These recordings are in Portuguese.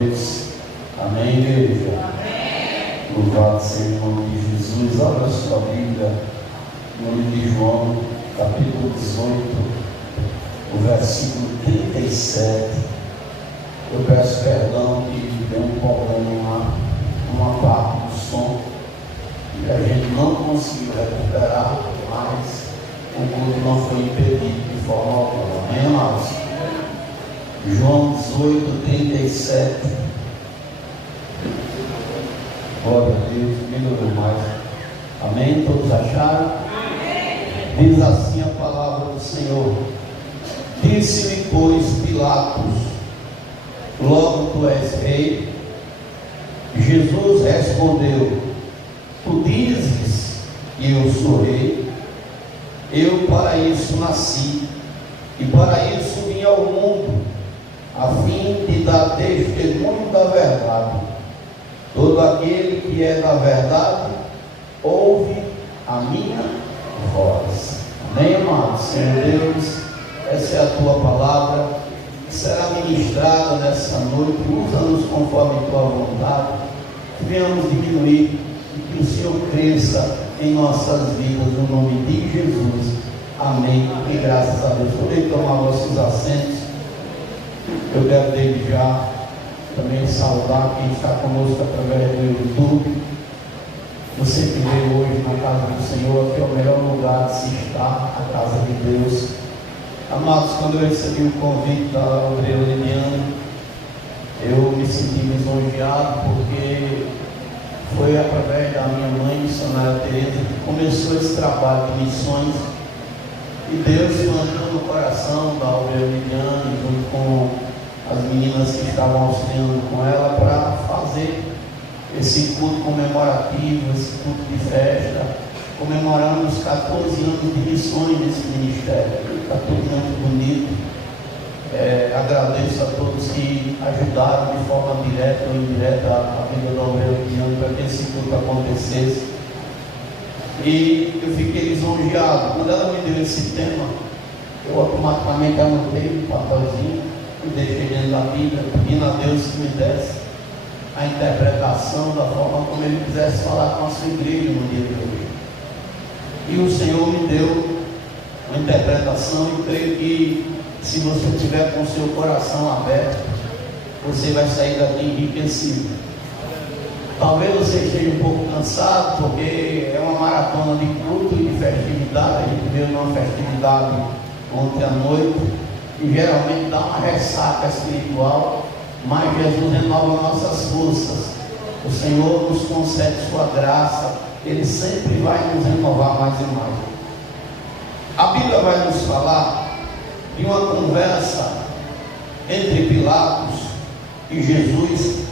Amém, igreja? Amém. Louvado seja o nome de Jesus. Abra sua Bíblia no livro de João, capítulo 18, o versículo 37. Eu peço perdão que deu um problema numa parte do som e a gente não conseguiu recuperar, mas o culto não foi impedido de forma alguma. Amém, amados? João 18, 37. Glória a Deus, melhorou mais. Amém? Todos acharam? Amém. Diz assim a palavra do Senhor: disse-lhe, pois, Pilatos: logo tu és rei? Jesus respondeu: tu dizes que eu sou rei? Eu para isso nasci, e para isso vim ao mundo, a fim de dar testemunho da verdade. Todo aquele que é da verdade ouve a minha voz. Amém, amados? Senhor Deus, essa é a tua palavra que será ministrada nessa noite. Usa-nos conforme a tua vontade, que venhamos diminuir e que o Senhor cresça em nossas vidas, no nome de Jesus. Amém. E graças a Deus. Podem tomar vossos assentos. Eu quero desde já também saudar quem está conosco através do YouTube. Você que veio hoje na casa do Senhor, que é o melhor lugar de se estar, a casa de Deus. Amados, quando eu recebi o convite da obreira Liliane, eu me senti lisonjeado, porque foi através da minha mãe, missionária Teresa, que começou esse trabalho de missões. E Deus plantou no coração da obreira Liliane, junto com as meninas que estavam auxiliando com ela, para fazer esse culto comemorativo, esse culto de festa, comemorando os 14 anos de missões desse ministério. Está tudo muito bonito. Agradeço a todos que ajudaram de forma direta ou indireta a vida da obreira Liliane para que esse culto acontecesse. E eu fiquei lisonjeado. Quando ela me deu esse tema, eu automaticamente anotei um papelzinho e deixei dentro da Bíblia, pedindo a Deus que me desse a interpretação da forma como Ele quisesse falar com a sua igreja no dia de hoje. E o Senhor me deu uma interpretação, e creio que se você tiver com o seu coração aberto, você vai sair daqui enriquecido. Talvez você esteja um pouco cansado, porque é uma maratona de culto e de festividade. A gente veio numa festividade ontem à noite, e geralmente dá uma ressaca espiritual, mas Jesus renova nossas forças. O Senhor nos concede sua graça, Ele sempre vai nos renovar mais e mais. A Bíblia vai nos falar de uma conversa entre Pilatos e Jesus.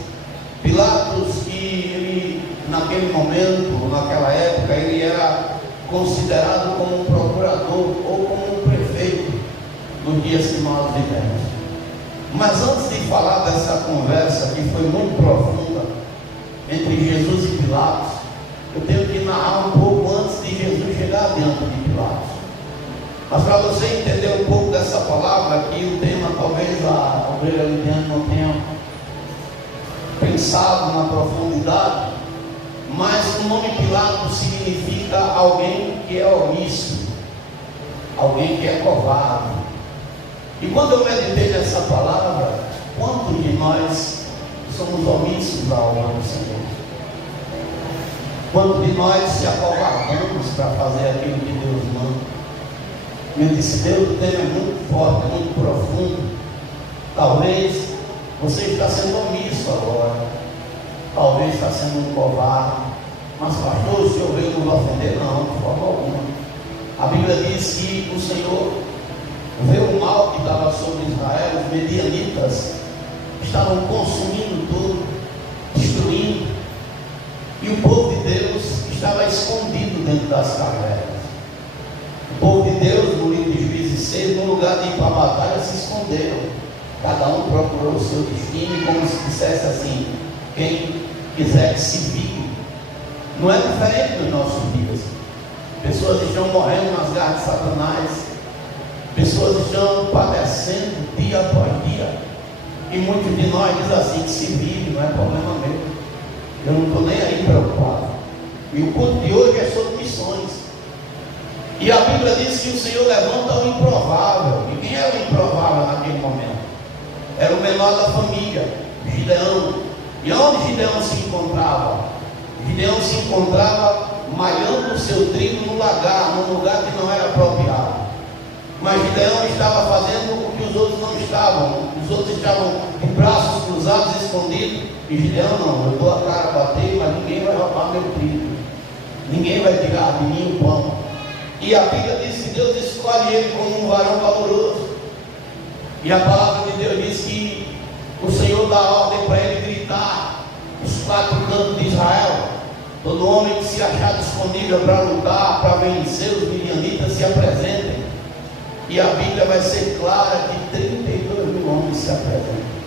Pilatos, que ele, naquele momento, naquela época, ele era considerado como um procurador ou como um prefeito nos dias que nós vivemos. Mas antes de falar dessa conversa, que foi muito profunda, entre Jesus e Pilatos, eu tenho que narrar um pouco antes de Jesus chegar diante de Pilatos. Mas para você entender um pouco dessa palavra, que o tema talvez a obreira Liliane não tenha pensado na profundidade, mas o nome Pilatos significa alguém que é omisso, alguém que é covarde. E quando eu meditei nessa palavra, quantos de nós somos omissos à obra do Senhor? Quantos de nós se acovardamos para fazer aquilo que Deus manda? Eu disse: Deus, o tema é muito forte, muito profundo. Talvez você está sendo omisso agora, talvez está sendo um covarde. Mas pastor, o Senhor veio nos ofender? Não, de forma alguma. A Bíblia diz que o Senhor vê o mal que estava sobre Israel. Os medianitas estavam consumindo tudo, destruindo, e o povo de Deus estava escondido dentro das cavernas. O povo de Deus, no livro de Juízes 6, no lugar de ir para a batalha, se esconderam. Cada um procurou o seu destino, como se dissesse assim: quem quiser que se vive. Não é diferente dos nossos dias. Pessoas estão morrendo nas garras de Satanás. Pessoas estão padecendo dia após dia. E muitos de nós dizem assim que se vive, não é problema meu. Eu não estou nem aí preocupado. E o culto de hoje é sobre missões. E a Bíblia diz que o Senhor levanta o improvável. E quem era o improvável naquele momento? Era o menor da família, Gideão. E onde Gideão se encontrava? Gideão se encontrava malhando o seu trigo no lagar, num lugar que não era apropriado. Mas Gideão estava fazendo o que os outros não estavam. Os outros estavam de braços cruzados, escondidos. E Gideão não, eu dou a cara a bater, mas ninguém vai roubar meu trigo. Ninguém vai tirar de mim o pão. E a Bíblia diz que Deus escolhe ele como um varão valoroso. E a palavra de Deus diz que o Senhor dá ordem para ele gritar os 4 cantos de Israel. Todo homem que se achar disponível para lutar, para vencer os midianitas, se apresentem. E a Bíblia vai ser clara que 32 mil homens se apresentam.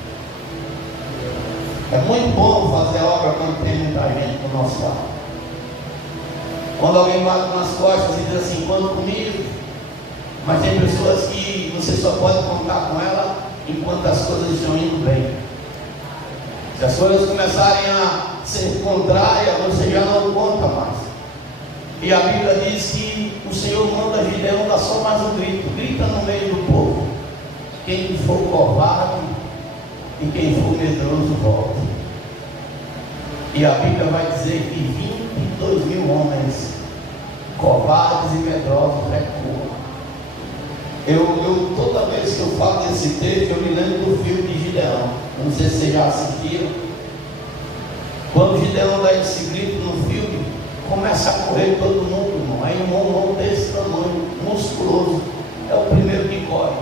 É muito bom fazer obra quando tem muita gente do nosso lado. Quando alguém bate nas costas e diz assim, conta comigo. Mas tem pessoas que você só pode contar com ela enquanto as coisas estão indo bem. Se as coisas começarem a ser contrárias, você já não conta mais. E a Bíblia diz que o Senhor manda Gideão dar só mais um grito. Grita no meio do povo. Quem for covarde e quem for medroso volta. E a Bíblia vai dizer que 22 mil homens covardes e medrosos recuam. Toda vez que eu falo desse texto, eu me lembro do filme de Gideão. Eu não sei se vocês já assistiram. Quando Gideão dá esse grito no filme, começa a correr todo mundo, irmão. Aí um homem desse tamanho, musculoso, é o primeiro que corre.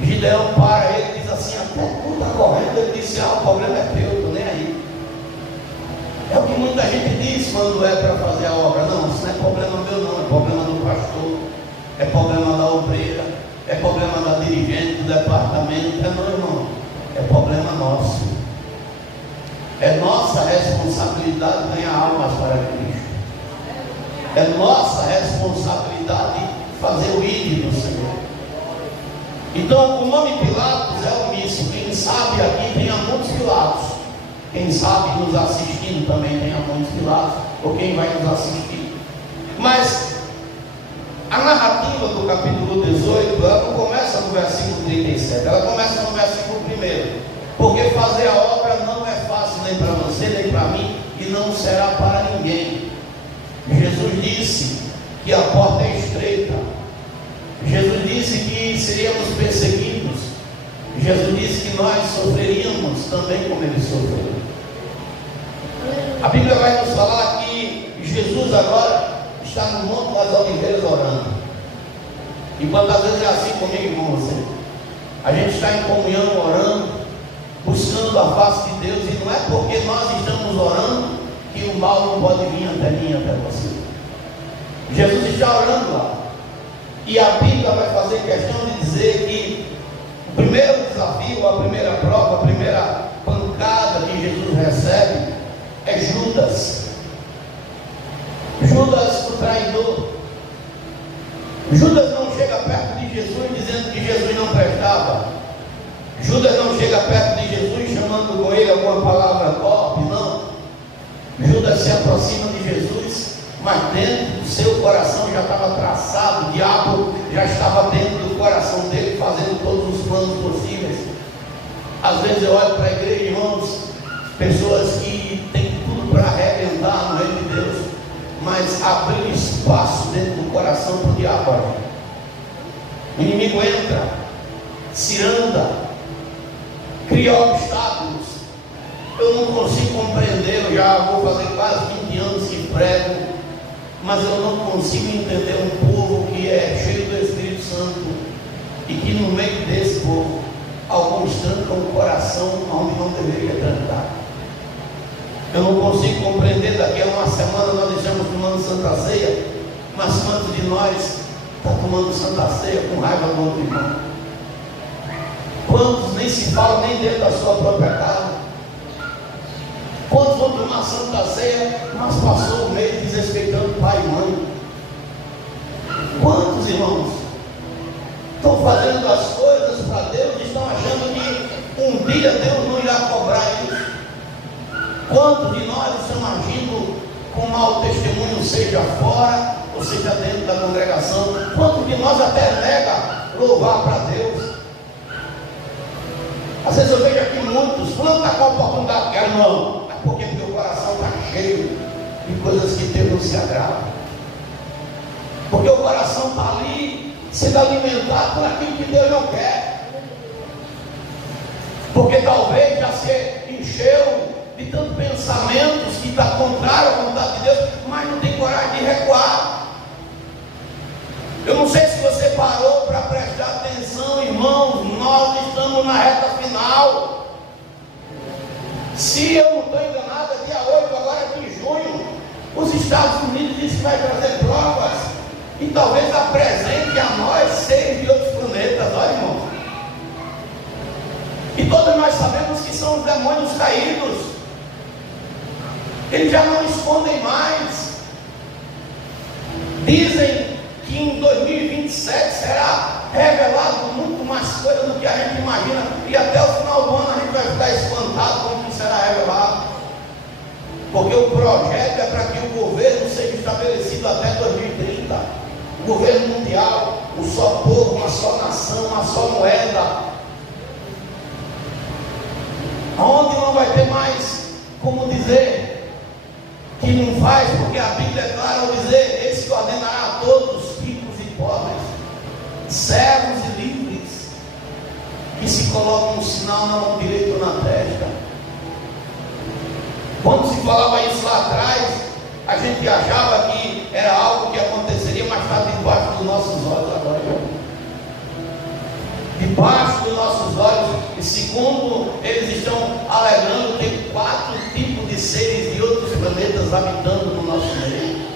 Gideão para ele e diz assim, até tu está correndo. Ele disse, o problema é teu, eu estou nem aí. É o que muita gente diz quando é para fazer a obra. Não, isso não é problema meu não, é problema do pastor, é problema da obreira, é problema da dirigente do departamento. É não, irmão, é problema nosso. É nossa responsabilidade ganhar almas para Cristo. É nossa responsabilidade fazer o ídolo do Senhor. Então o nome Pilatos é omisso. Quem sabe aqui tenha muitos Pilatos. Quem sabe nos assistindo também tenha muitos Pilatos, ou quem vai nos assistir. Mas a narrativa do capítulo 18, ela não começa no versículo 37, ela começa no versículo 1. Porque fazer a obra não é fácil nem para você, nem para mim, e não será para ninguém. Jesus disse que a porta é estreita. Jesus disse que seríamos perseguidos. Jesus disse que nós sofreríamos também como ele sofreu. A Bíblia vai nos falar que Jesus agora está no Monte das Oliveiras orando. E quantas vezes é assim comigo e com você? A gente está em comunhão orando, buscando a face de Deus, e não é porque nós estamos orando que o mal não pode vir até mim, até você. Jesus está orando lá. E a Bíblia vai fazer questão de dizer que o primeiro desafio, a primeira prova, a primeira pancada que Jesus recebe é Judas. Judas, o traidor. Judas não chega perto de Jesus dizendo que Jesus não prestava. Judas não chega perto de Jesus chamando com ele alguma palavra top, não. Judas se aproxima de Jesus, mas dentro do seu coração já estava traçado, o diabo já estava dentro do coração dele, fazendo todos os planos possíveis. Às vezes eu olho para a igreja, irmãos, pessoas que têm tudo para arrebentar no reino de Deus, mas abrir espaço dentro do coração para o diabo. O inimigo entra, se anda, cria obstáculos. Eu não consigo compreender, eu já vou fazer quase 20 anos que prego, mas eu não consigo entender um povo que é cheio do Espírito Santo e que no meio desse povo alguns trancam o coração onde não deveria trancar. Eu não consigo compreender. Daqui a uma semana nós estamos tomando Santa Ceia, mas quantos de nós está tomando Santa Ceia com raiva do outro irmão? Quantos nem se falam nem dentro da sua própria casa? Quantos vão tomar Santa Ceia, mas passou o mês desrespeitando pai e mãe? Quantos irmãos estão fazendo as coisas para Deus e estão achando que um dia Deus não irá cobrar isso. Quantos de nós estamos agindo com mau testemunho, seja fora ou seja dentro da congregação? Quantos de nós até nega louvar para Deus? Às vezes eu vejo aqui muitos, fulano está com a oportunidade, quero não, mas porque meu coração está cheio de coisas que Deus não se agrada. Porque o coração está ali sendo alimentado por aquilo que Deus não quer. Porque talvez já se encheu de tantos pensamentos que está contrário à vontade de Deus, mas não tem coragem de recuar. Eu não sei se você parou para prestar atenção, irmãos, nós estamos na reta final. Se eu não estou enganado, é dia 8 agora de junho, os Estados Unidos dizem que vai trazer provas, e talvez apresente a nós seres de outros planetas, olha, irmãos. E todos nós sabemos que são os demônios caídos. Eles já não escondem mais. Dizem que em 2027 será revelado muito mais coisa do que a gente imagina, e até o final do ano a gente vai ficar espantado com o que será revelado, porque o projeto é para que o governo seja estabelecido até 2030, o governo mundial, um só povo, uma só nação, uma só moeda, onde não vai ter mais como dizer que não faz, porque a Bíblia é clara ao dizer: esse que ordenará a todos, ricos e pobres, servos e livres, que se colocam um sinal na mão direita ou na testa. Quando se falava isso lá atrás, a gente achava que era algo que aconteceria, mas está debaixo dos nossos olhos agora. Debaixo dos nossos olhos, e segundo eles estão alegando, tem 4 tipos de seres de outros planetas habitando no nosso meio.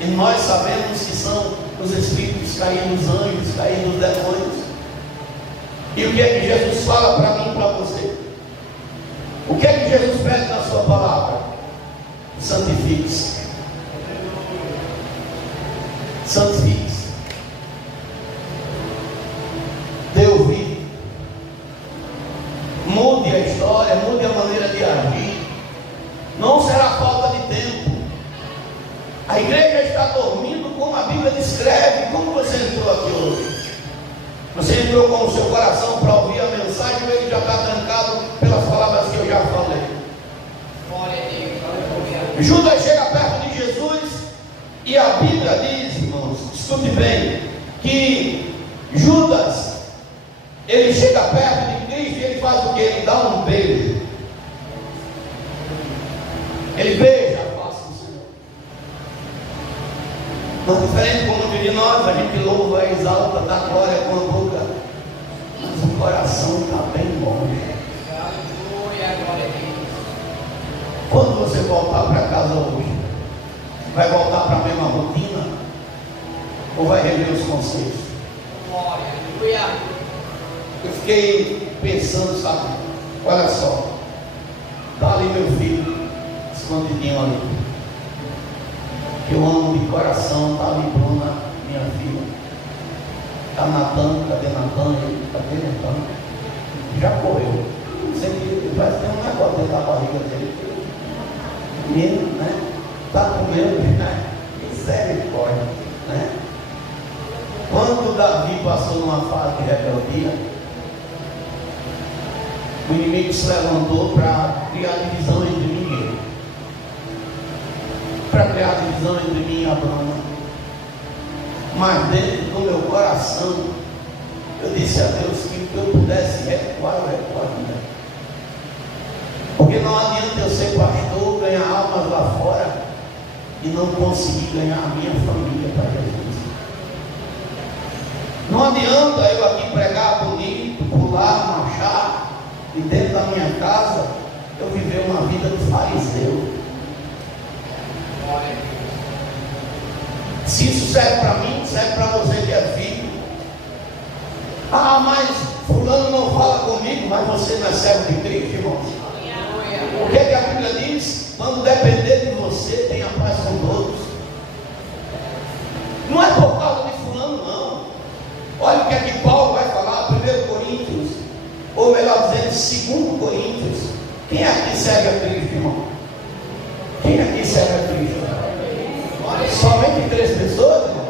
E nós sabemos que são os espíritos caídos, os anjos caídos, os demônios. E o que é que Jesus fala para mim e para você? O que é que Jesus pede na sua palavra? Santifique-se. Santifique-se. Dê ouvido. Mude a história, mude a maneira de agir. Não será falta de tempo. A igreja está dormindo, como a Bíblia descreve. Como você entrou aqui hoje? Você entrou com o seu coração para ouvir a mensagem, ou ele já está trancado pelas palavras que eu já falei? Judas chega perto de Jesus, e a Bíblia diz, irmãos, escute bem, que Judas, ele chega perto de Cristo e ele faz o que? Ele dá um beijo. Ele beija a face do Senhor. Não diferente como de nós, a gente louva, exalta, dá glória com a boca, mas o coração está bem longe. Quando você voltar para casa hoje, vai voltar para a mesma rotina? Ou vai rever os conceitos? Eu fiquei pensando, sabe? Olha só, está ali meu filho, escondidinho ali, que eu amo de coração. Está ali Bruna, minha filha. Está Natan, cadê Natan? Cadê Natan? Já correu. Não sei que parece que tem um negócio dentro da barriga dele. Menino, né? Está comendo, né? Misericórdia, né? Quando Davi passou numa fase de rebeldia, o inimigo se levantou para criar divisão entre mim e ele, para criar divisão entre mim e Abraão. Mas dentro do meu coração, eu disse a Deus que eu pudesse recuar, eu recuaria. Porque não adianta eu ser pastor, ganhar almas lá fora e não conseguir ganhar a minha família para Jesus. Não adianta eu aqui pregar bonito, pular, marchar, e dentro da minha casa eu viver uma vida de fariseu. Se isso serve para mim, serve para você que é filho. Ah, mas fulano não fala comigo, mas você não é servo de Cristo, irmãos. O que é que a Bíblia diz? Quando depender de você, tenha paz com todos. Não é por causa de fulano, não. Olha o que é que Paulo vai falar, 1 Coríntios, ou melhor dizendo, 2 Coríntios. Quem aqui serve a Cristo, irmão? Quem aqui serve a Cristo? Somente 3 pessoas, irmão?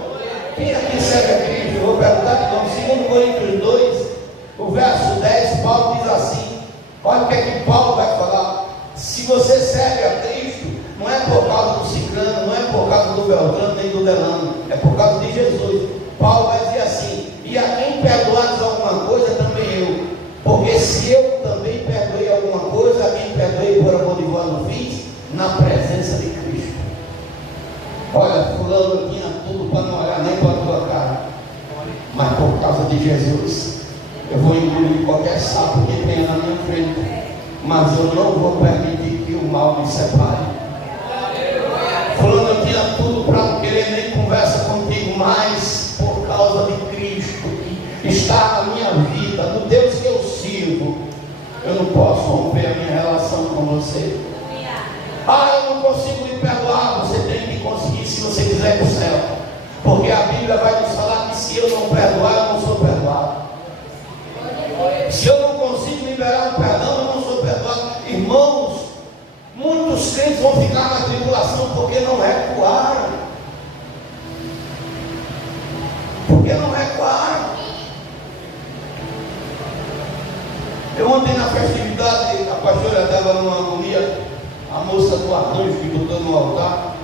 Quem aqui serve a Cristo? Eu vou perguntar de novo. 2 Coríntios 2, o verso 10, Paulo diz assim: olha o que é que Paulo vai falar. Se você serve a Cristo, não é por causa do ciclano, não é por causa do beltrano, nem do delano, é por causa de Jesus. Paulo vai dizer assim: e a quem perdoares alguma coisa, também eu. Porque se eu também perdoei alguma coisa, a quem perdoei por amor de vós não fiz, na presença de Cristo. Olha, fulano tinha tudo para não olhar nem para a tua cara, mas por causa de Jesus, eu vou engolir qualquer sapo que tenha na minha frente, mas eu não vou permitir que o mal me separe. Fulano tinha tudo para não querer nem conversa contigo, mas por causa de Cristo que está na minha vida, do Deus que eu sirvo, eu não posso romper a minha relação com você. Eu não consigo me perdoar. Você tem que conseguir se você quiser ir para o céu, porque a Bíblia vai nos falar que se eu não perdoar, eu não sou perdoado. Se eu não consigo liberar o perdão, eu não sou perdoado. Irmãos, muitos crentes vão ficar na tribulação porque não recuaram. Porque não recuaram. Eu ontem na festividade, a pastora estava numa agonia. A moça do arranjo que botou no altar,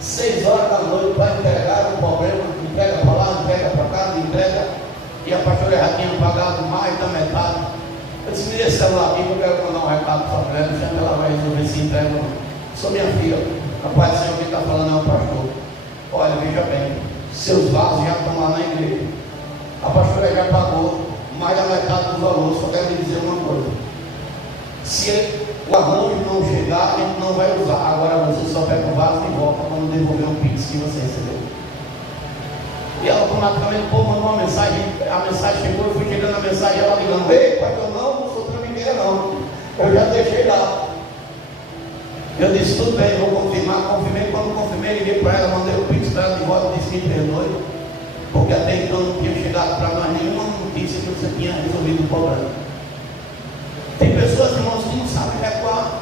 6 horas da noite, para entregar o problema, entrega para lá, entrega para cá, entrega, e a pastora já tinha pagado mais da metade. Eu disse: me dê esse celular aqui, que eu quero mandar um recado para a mulher, deixa que ela vai resolver se entrega ou não. Sou minha filha, a paz do Senhor que está falando é o pastor. Olha, veja bem, seus vasos já estão lá na igreja, a pastora já pagou mais da metade do valor. Só quero lhe dizer uma coisa: se o arranjo não chegar, a gente não vai usar. Agora você só pega o vaso de volta quando devolver o pix que você recebeu. E ela automaticamente mandou uma mensagem. A mensagem chegou, eu fui chegando a mensagem, ela ligando: ei, pastor, não sou trambiqueira não, eu já deixei lá. Eu disse: tudo bem, vou confirmar. Confirmei. Quando confirmei, liguei para ela, mandei o pix para ela de volta, disse que me perdoe, porque até então não tinha chegado para nós nenhuma notícia que você tinha resolvido o problema. Tem pessoas, irmãos, que não sabem recuar,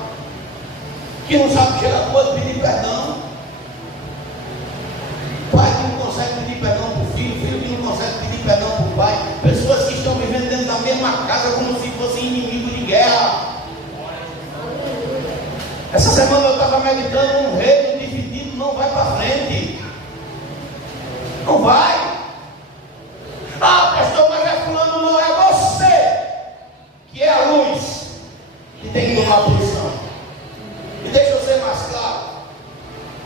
que não sabem chegar a ponto de pedir perdão. Pai que não consegue pedir perdão para o filho, filho que não consegue pedir perdão para o pai. Pessoas que estão vivendo dentro da mesma casa como se fossem inimigos de guerra. Essa semana eu estava meditando: um reino dividido não vai para frente. Não vai. Pastor, mas é fulano, não é você que é a luz que tem que tomar posição. E deixa eu ser mais claro: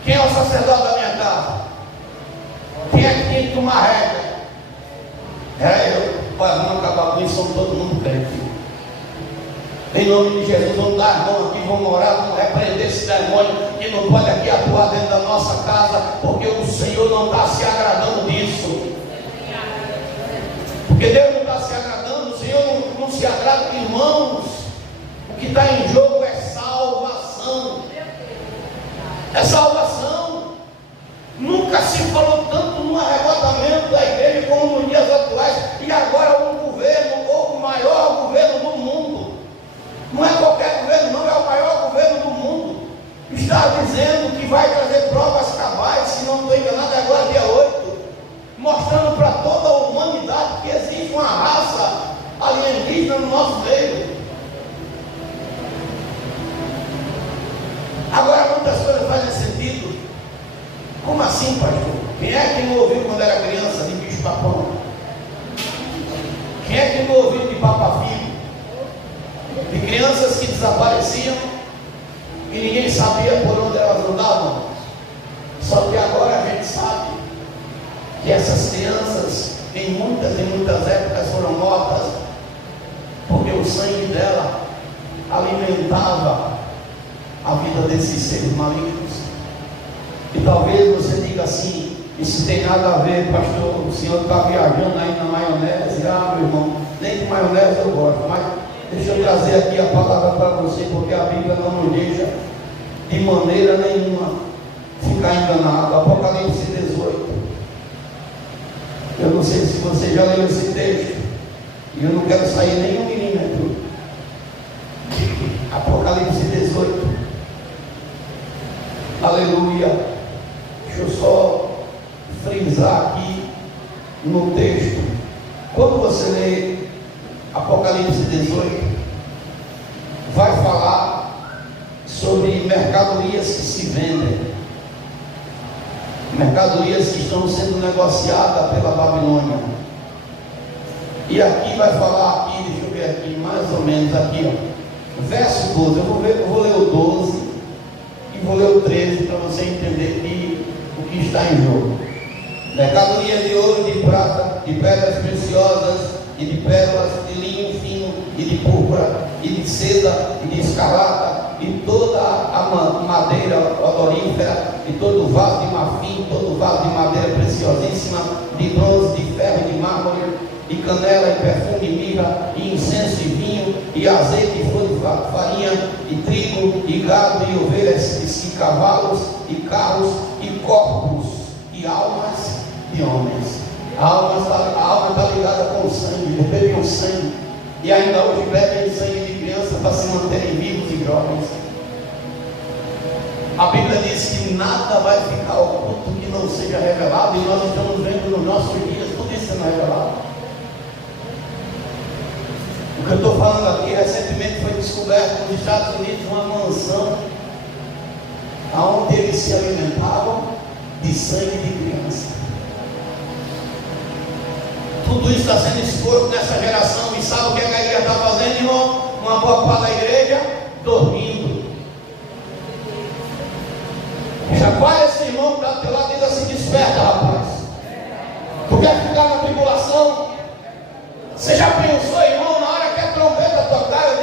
quem é o sacerdote da minha casa? Quem é que tem que tomar regra? É eu. Olha, vamos acabar com isso, somos todo mundo crente. Em nome de Jesus, vamos dar a mão aqui, vamos orar, vamos repreender esse demônio que não pode aqui atuar dentro da nossa casa, porque o Senhor não está se agradando disso. Porque Deus não está se agradando, o Senhor não se agrada. Irmãos, o que está em jogo é salvação. É salvação. Nunca se falou tanto no arrebatamento da igreja como nos dias atuais. E agora um governo, ou o maior governo do mundo, não é qualquer governo não, é o maior governo do mundo, está dizendo que vai trazer provas cabais, se não estou enganado, é agora dia 8, mostrando para toda a humanidade que existe uma raça alienígena no nosso meio. Agora muitas coisas fazem sentido. Como assim, pastor? Quem é que não ouviu quando era criança de bicho papão? Quem é que não ouviu de papafilho? De crianças que desapareciam e ninguém sabia por onde elas andavam. Só que agora a gente sabe que essas crianças, em muitas épocas, foram mortas porque o sangue dela alimentava a vida desses seres malignos. E talvez você diga assim: isso tem nada a ver, pastor, o senhor está viajando aí na maionese. Meu irmão, nem de maionese eu gosto, mas deixa eu trazer aqui a palavra para você, porque a Bíblia não nos deixa de maneira nenhuma ficar enganado. Apocalipse 18. Eu não sei se você já leu esse texto, e eu não quero sair nem um milímetro Apocalipse 18. Aleluia. Deixa eu só frisar aqui no texto. Quando você lê Apocalipse 18, vai falar sobre mercadorias que se vendem, mercadorias que estão sendo negociadas pela Babilônia. E aqui vai falar, aqui, deixa eu ver aqui, mais ou menos aqui, ó, verso 12. Eu vou ler o 12 e vou ler o 13 para você entender o que está em jogo. Mercadoria de ouro, de prata, de pedras preciosas e de pérolas, de linho fino e de púrpura e de seda e de escarlata, e toda a madeira odorífera, e todo vaso de marfim, todo vaso de madeira preciosíssima, de bronze, de ferro, de mármore, e canela, e perfume, e mirra, e incenso, e vinho, e azeite, e flor de farinha, e trigo, e gado, e ovelhas, e cavalos, e carros, e corpos, e almas de homens. A alma está ligada com o sangue, bebem o sangue, e ainda hoje bebem sangue de criança para se manterem vivos e jovens. A Bíblia diz que nada vai ficar oculto que não seja revelado, e nós estamos vendo nos nossos dias tudo isso sendo revelado. O que eu estou falando aqui, recentemente foi descoberto nos Estados Unidos uma mansão onde eles se alimentavam de sangue de criança. Tudo isso está sendo exposto nessa geração. E sabe o que a igreja está fazendo, irmão? Uma boa parte da igreja dormindo. Chacoalha esse irmão para o teu lado e diz assim: desperta, rapaz. Tu quer ficar na tribulação? Você já pensou, irmão, na hora que a trombeta tocar? Eu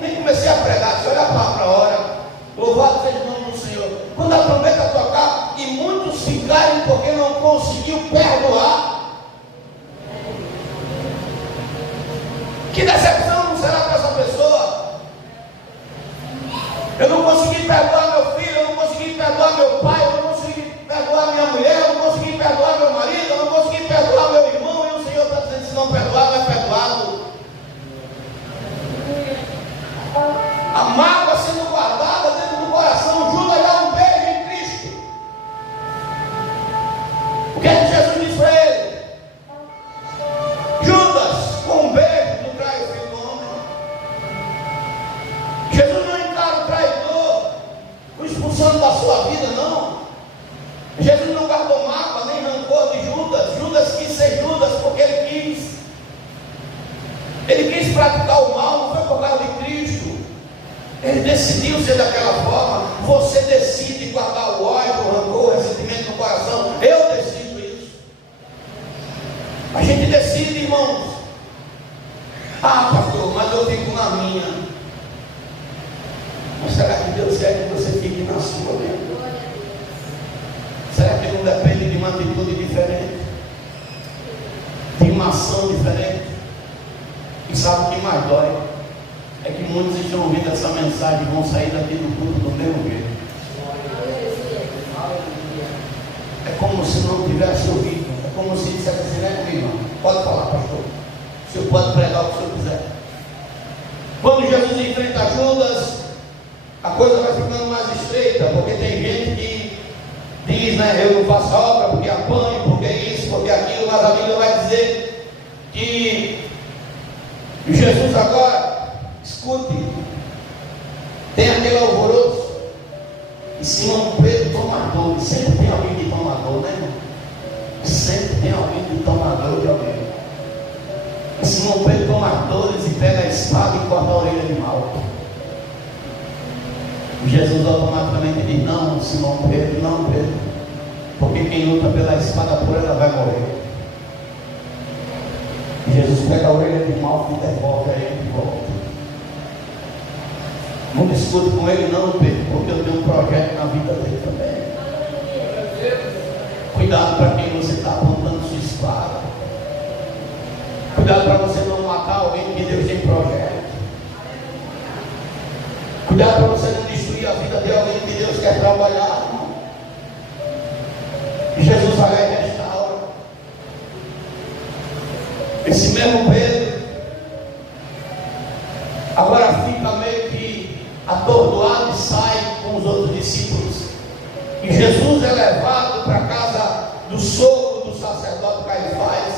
nem comecei a pregar. Se olha para a hora, louvado seja o nome do Senhor. Quando a trombeta tocar e muitos ficarem porque não conseguiu perdoar, que decepção não será para essa pessoa? Eu não consegui perdoar meu filho, eu não consegui perdoar meu pai, eu não consegui perdoar minha mulher, eu não consegui perdoar meu marido, eu não consegui perdoar meu irmão, e o Senhor está dizendo: se não perdoar, não é perdoado. A mágoa sendo guardada dentro do coração. Judas dá um beijo em Cristo. O que é que Jesus disse para ele? Judas, com um beijo, tu trai o filho do homem. Jesus não encara o traidor, o expulsando da sua vida, não. Jesus não guardou mágoa, nem rancor de Judas. Judas quis ser Judas porque ele quis. Ele quis praticar o mal, não foi por causa de Cristo. Ele decidiu ser daquela forma. Você decide guardar o ódio, o rancor, o ressentimento no coração. Eu decido isso. A gente decide, irmãos. Ah, pastor, mas eu fico na minha. Mas será que Deus quer que você fique na sua mesmo? Será que não depende de uma atitude diferente? De uma ação diferente? E sabe o que mais dói? É que muitos estão ouvindo essa mensagem e vão sair daqui do culto do mesmo jeito. É como se não tivesse ouvido. É como se dissesse assim, né, irmão? Pode falar, pastor. O senhor pode pregar o que o senhor quiser. Quando Jesus enfrenta Judas, a coisa vai ficando mais estreita, porque tem gente que diz, né, eu não faço obra porque apanho, porque isso, porque aquilo, mas a Bíblia vai dizer que Jesus agora, escute, tem aquele alvoroço, e Simão Pedro tomador. Sempre tem alguém de tomador, né, irmão? Sempre tem alguém de tomador de alguém. E Simão Pedro toma as dores e pega a espada e corta a orelha de mal. Jesus automaticamente diz: não, Simão Pedro, não, Pedro, porque quem luta pela espada por ela vai morrer. Jesus pega a orelha de mal e devolve a ele de volta. Não discute com ele, não, Pedro, porque eu tenho um projeto na vida dele também. Cuidado para quem você está apontando sua espada. Cuidado para você não matar alguém que Deus tem projeto. Cuidado para você não destruir a vida de alguém que Deus quer trabalhar. E Jesus vai lá e restaura. Esse mesmo Pedro agora fica meio que discípulos. E Jesus é levado para a casa do sogro do sacerdote Caifás.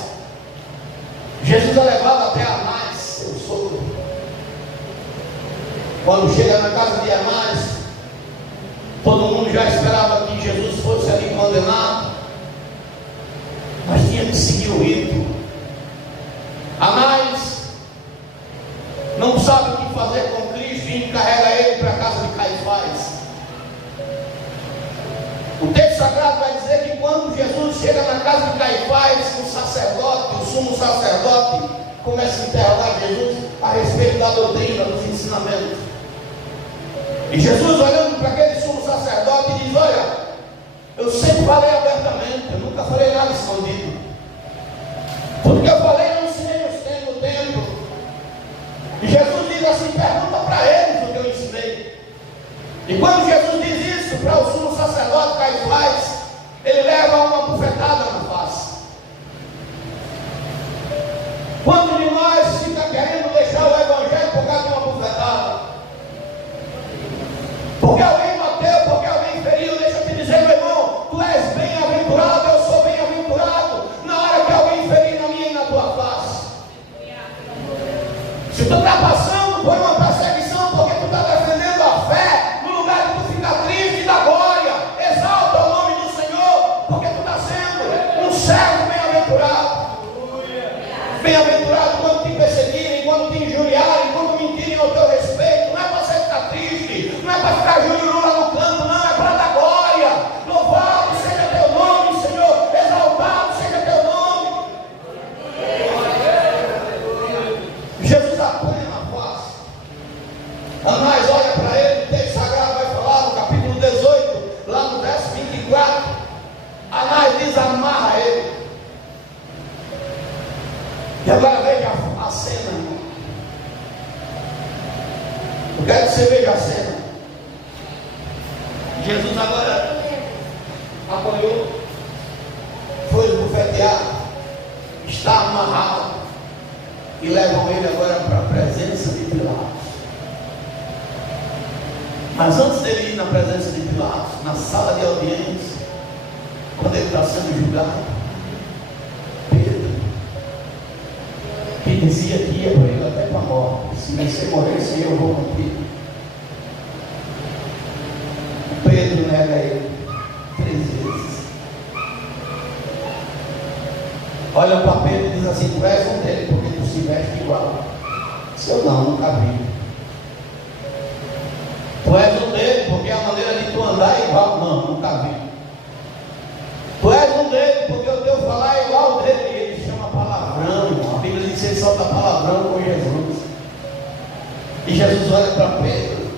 Jesus é levado até Anás, seu sogro. Quando chega na casa de Anás, todo mundo já esperava que Jesus fosse ali condenado, mas tinha que seguir o rito. Anás não sabe o que fazer com Cristo e encarrega ele para a casa de Caifás. O texto sagrado vai dizer que quando Jesus chega na casa de Caifás, o sacerdote, o sumo sacerdote, começa a interrogar Jesus a respeito da doutrina, dos ensinamentos. E Jesus, olhando para aquele sumo sacerdote, diz: olha, eu sempre falei abertamente, eu nunca falei nada escondido. Tudo que eu falei eu ensinei no templo. E Jesus diz assim: pergunta para eles o que eu ensinei. E quando Jesus diz isso para o sumo sacerdote Caifás, ele leva uma bufetada na face. Quantos de nós fica querendo deixar o evangelho por causa de uma bufetada? Porque alguém bateu, porque alguém feriu. Deixa eu te dizer, meu irmão, tu és bem-aventurado, eu sou bem-aventurado na hora que alguém ferir na minha e na tua face. Se tu está passando por uma perseguição porque tu está defendendo a fé, no lugar de tu ficar triste, dá glória, exalta o nome do Senhor, porque tu está sendo um servo bem-aventurado. Bem-aventurado quando te perseguirem, quando te injuriarem, quando mentirem ao teu respeito. Não é para você ficar triste, não é para ficar jururu lá no canto, não, é para dar glória. Louvado seja teu nome, Senhor, exaltado seja teu nome. Jesus apanha na face. Anás olha para ele, o texto sagrado vai falar no capítulo 18, lá no verso 24. Anás diz: amarra ele. E agora veja a cena, irmão. Eu quero que você veja a cena. Jesus agora apanhou, foi esbofeteado, está amarrado, e levam ele agora para a presença de Pilatos. Mas antes dele ir na presença de Pilatos, na sala de audiência, quando ele está sendo julgado, que dizia que ia para ele até para a morte: se você morresse, eu vou contigo. Pedro nega ele 3 vezes. Olha para Pedro e diz assim: tu és um dele, porque tu se veste igual. Se eu não, nunca vi. Tu és um dele, porque a maneira de tu andar é igual. Não, nunca vi. Tu és um dele, porque o teu falar é igual ao dele. Ele chama palavrão, irmão. A Bíblia diz que ele solta palavrão com Jesus. E Jesus olha para Pedro,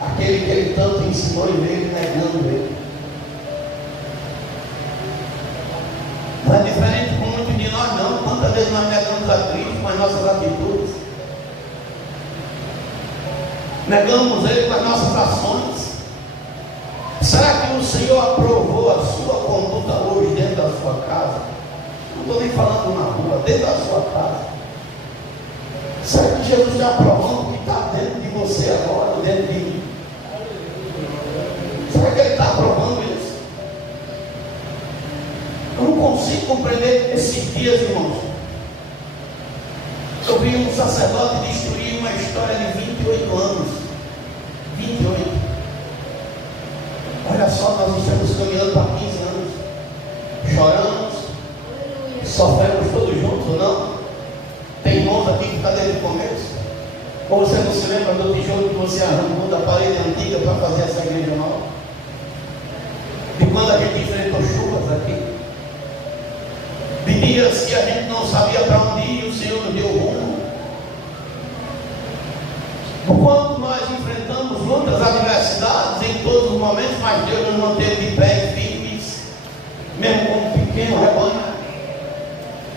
aquele que ele tanto ensinou, e veio negando ele. Não é diferente com muitos de nós, não. Quantas vezes nós negamos a Cristo com as nossas atitudes, negamos Ele com as nossas ações. Será que o Senhor aprovou a sua conduta hoje dentro da sua casa? Não estou nem falando na rua, dentro da sua casa. Será que Jesus está aprovando o que está dentro de você agora, dentro de mim? Será que Ele está aprovando isso? Eu não consigo compreender esses dias, irmãos. Eu vi um sacerdote destruir uma história de 28 anos. 28. Olha só, nós estamos caminhando para 15 anos. Choramos, sofremos todos juntos ou não? Tem irmãos aqui que estão desde o começo. Ou você não se lembra do tijolo que você arrancou da parede antiga para fazer essa igreja nova? De quando a gente enfrentou chuvas aqui? De dias que a gente não sabia para onde ir e o Senhor nos deu rumo. O quanto nós enfrentamos lutas, adversidades em todos os momentos, mas Deus nos manteve de pé e firmes, mesmo como um pequeno rebanho.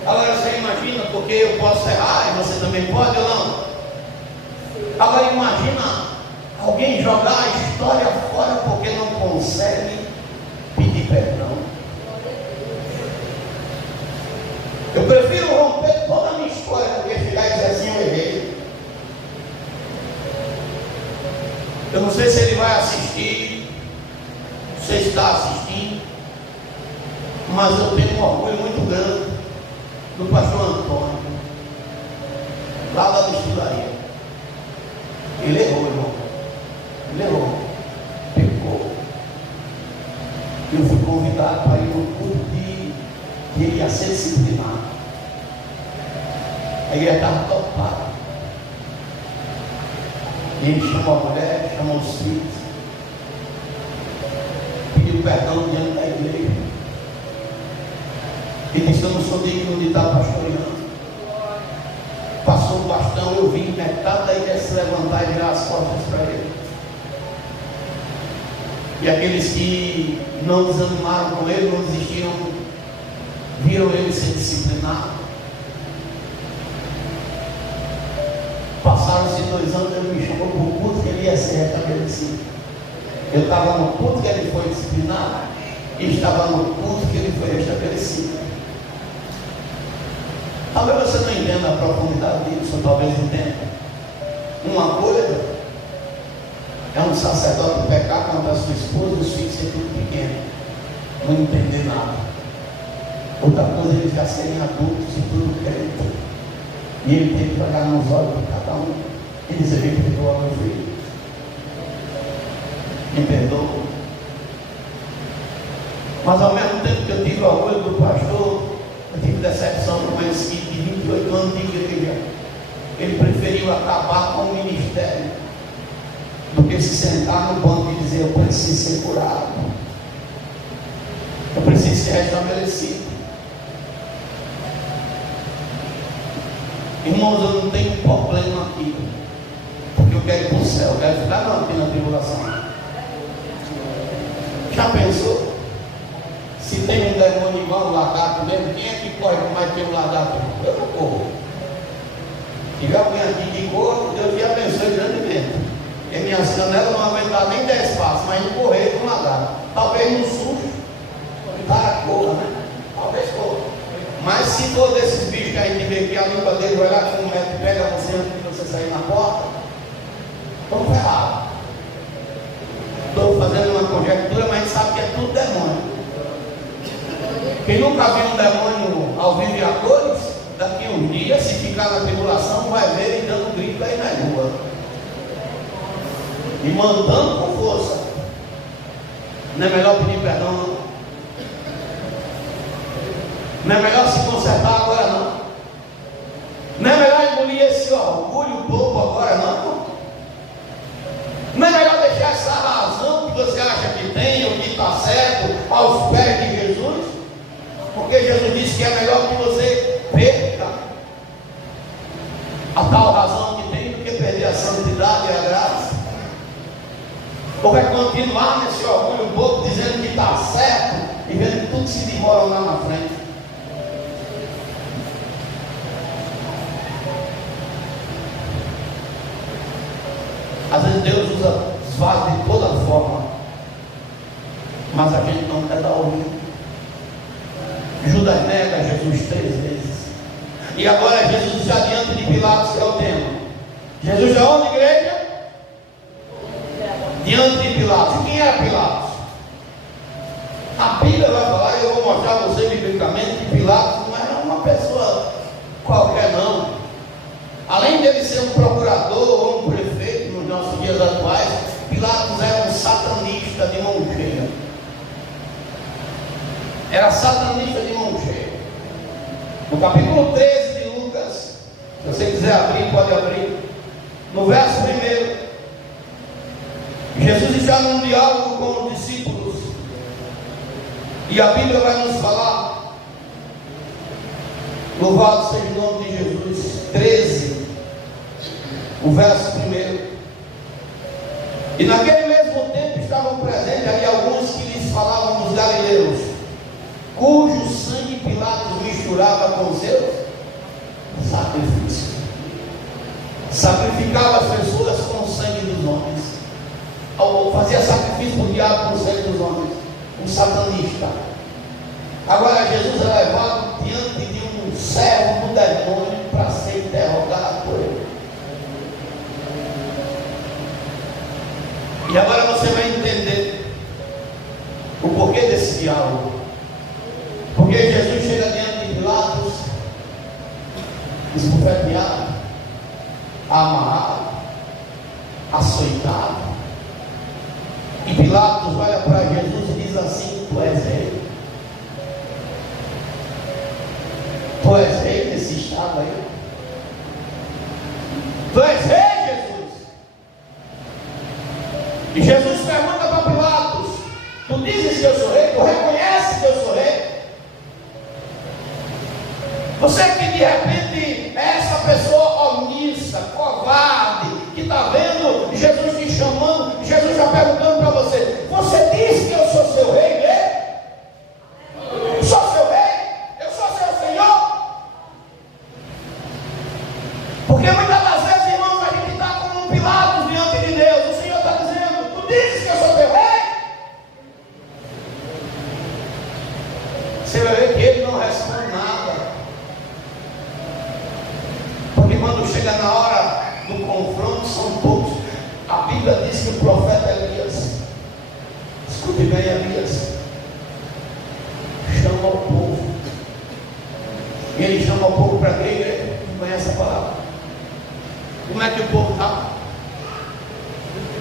Agora você imagina, porque eu posso errar e você também pode ou não? Agora imagina alguém jogar a história fora porque não consegue pedir perdão. Eu prefiro romper toda a minha história do que ficar e dizer assim: eu errei. Eu não sei se ele vai assistir, você está assistindo, mas eu tenho um orgulho muito grande do pastor Antônio, lá da destilaria. Ele errou, irmão. Ele errou. Pecou. Eu fui convidado para ir no culto que ele ia ser disciplinado. A igreja estava topada. E ele chamou a mulher, chamou os filhos, pediu perdão diante da igreja. E disse: eu não sou digno de estar pastoreando. Passou o bastão, eu vi metade da igreja se levantar e virar as costas para ele. E aqueles que não desanimaram com ele, não desistiram, viram ele ser disciplinado. Passaram-se 2 anos, ele me chamou para o culto que ele ia ser restabelecido. Eu estava no culto que ele foi disciplinado e estava no culto que ele foi restabelecido. Talvez você não entenda a profundidade disso, ou talvez entenda. Uma coisa é um sacerdote pecar contra a sua esposa e os filhos serem tudo pequeno, não entender nada. Outra coisa é eles já serem adultos e tudo crente. E ele tem que olhar nos olhos de cada um e dizer: me perdoa, meu filho. Me perdoa. Mas ao mesmo tempo que eu tive orgulho do pastor, eu tive decepção com esse de 28 anos de igreja. Ele preferiu acabar com o ministério do que se sentar no banco e dizer: eu preciso ser curado, eu preciso ser restabelecido. Irmãos, eu não tenho problema aqui, porque eu quero ir para o céu, eu quero ficar não aqui na tribulação. Já pensou? Se tem um demônio igual um lagarto mesmo, quem é que corre mais que um lagarto? Eu não corro. Se tiver alguém aqui que corre, Deus te abençoe grandemente. E minhas canelas não aguentar nem 10 passos, mas não correr com um lagarto. Talvez no sujo, o cara corra, né? Talvez corra. Mas se for desses bichos que a gente vê que a língua dele vai lá com um metro e pega você antes de você sair na porta, estão ferrados. Estou fazendo uma conjectura, mas a gente sabe que é tudo demônio. Quem nunca viu um demônio ao vivo e a cores, daqui a um dia, se ficar na tribulação, vai ver ele dando grito aí na rua e mandando com força. Não é melhor pedir perdão, não? Não é melhor se consertar agora, não? Não é melhor engolir esse orgulho bobo agora, não? Não é melhor deixar essa razão que você acha que tem ou que está certo aos pés de Jesus? Porque Jesus disse que é melhor que você perca a tal razão que tem do que perder a santidade e a graça. Ou vai continuar nesse orgulho bobo dizendo que está certo e vendo tudo se desmoronar na frente. Às vezes Deus usa os vasos de toda forma, mas a gente não quer dar ouvido. Judas nega Jesus 3 vezes. E agora Jesus já diante de Pilatos, que é o tema. Jesus é onde, igreja? Diante de Pilatos. E quem era Pilatos? A Bíblia vai falar, e eu vou mostrar a você biblicamente, que Pilatos não era uma pessoa qualquer, não. Além dele ser um procurador ou um prefeito nos nossos dias atuais, Pilatos era um satanista de mão cheia. Era satanista de mão cheia. No capítulo 13 de Lucas, se você quiser abrir, pode abrir. No verso 1, Jesus está num diálogo com os discípulos. E a Bíblia vai nos falar, louvado seja o nome de Jesus, 13, o verso 1. E naquele mesmo tempo estavam presentes ali alguns que lhes falavam dos galileus, cujo sangue Pilatos misturava com seus sacrifícios. Sacrificava as pessoas com o sangue dos homens. Ou fazia sacrifício para o diabo com o sangue dos homens. Um satanista. Agora Jesus é levado diante de um servo do demônio para ser interrogado por ele. E agora você vai entender O porquê desse diálogo? Porque Jesus chega diante de Pilatos, esbofeteado, amarrado, açoitado. E Pilatos olha para Jesus e diz assim: tu és rei? Tu és rei nesse estado aí? Tu és rei, Jesus? E Jesus pergunta para Pilatos: tu dizes que eu sou rei? Tu reconheces que eu sou rei? Você que de repente é essa pessoa omissa, covarde, que está vendo Jesus te chamando, Jesus já perguntando para você: você diz que eu sou seu rei, né? Sou seu rei? Eu sou seu Senhor? Porque muitas das vezes, irmãos, a gente está como um Pilatos diante de Deus. O Senhor está dizendo: tu dizes que eu sou teu rei? Você vai ver que ele não responde nada. Porque quando chega na hora do confronto, são poucos. A Bíblia diz que o profeta Elias, escute bem, Elias, chama o povo. E ele chama o povo para quê, igreja? Não conhece a palavra. Como é que o povo está?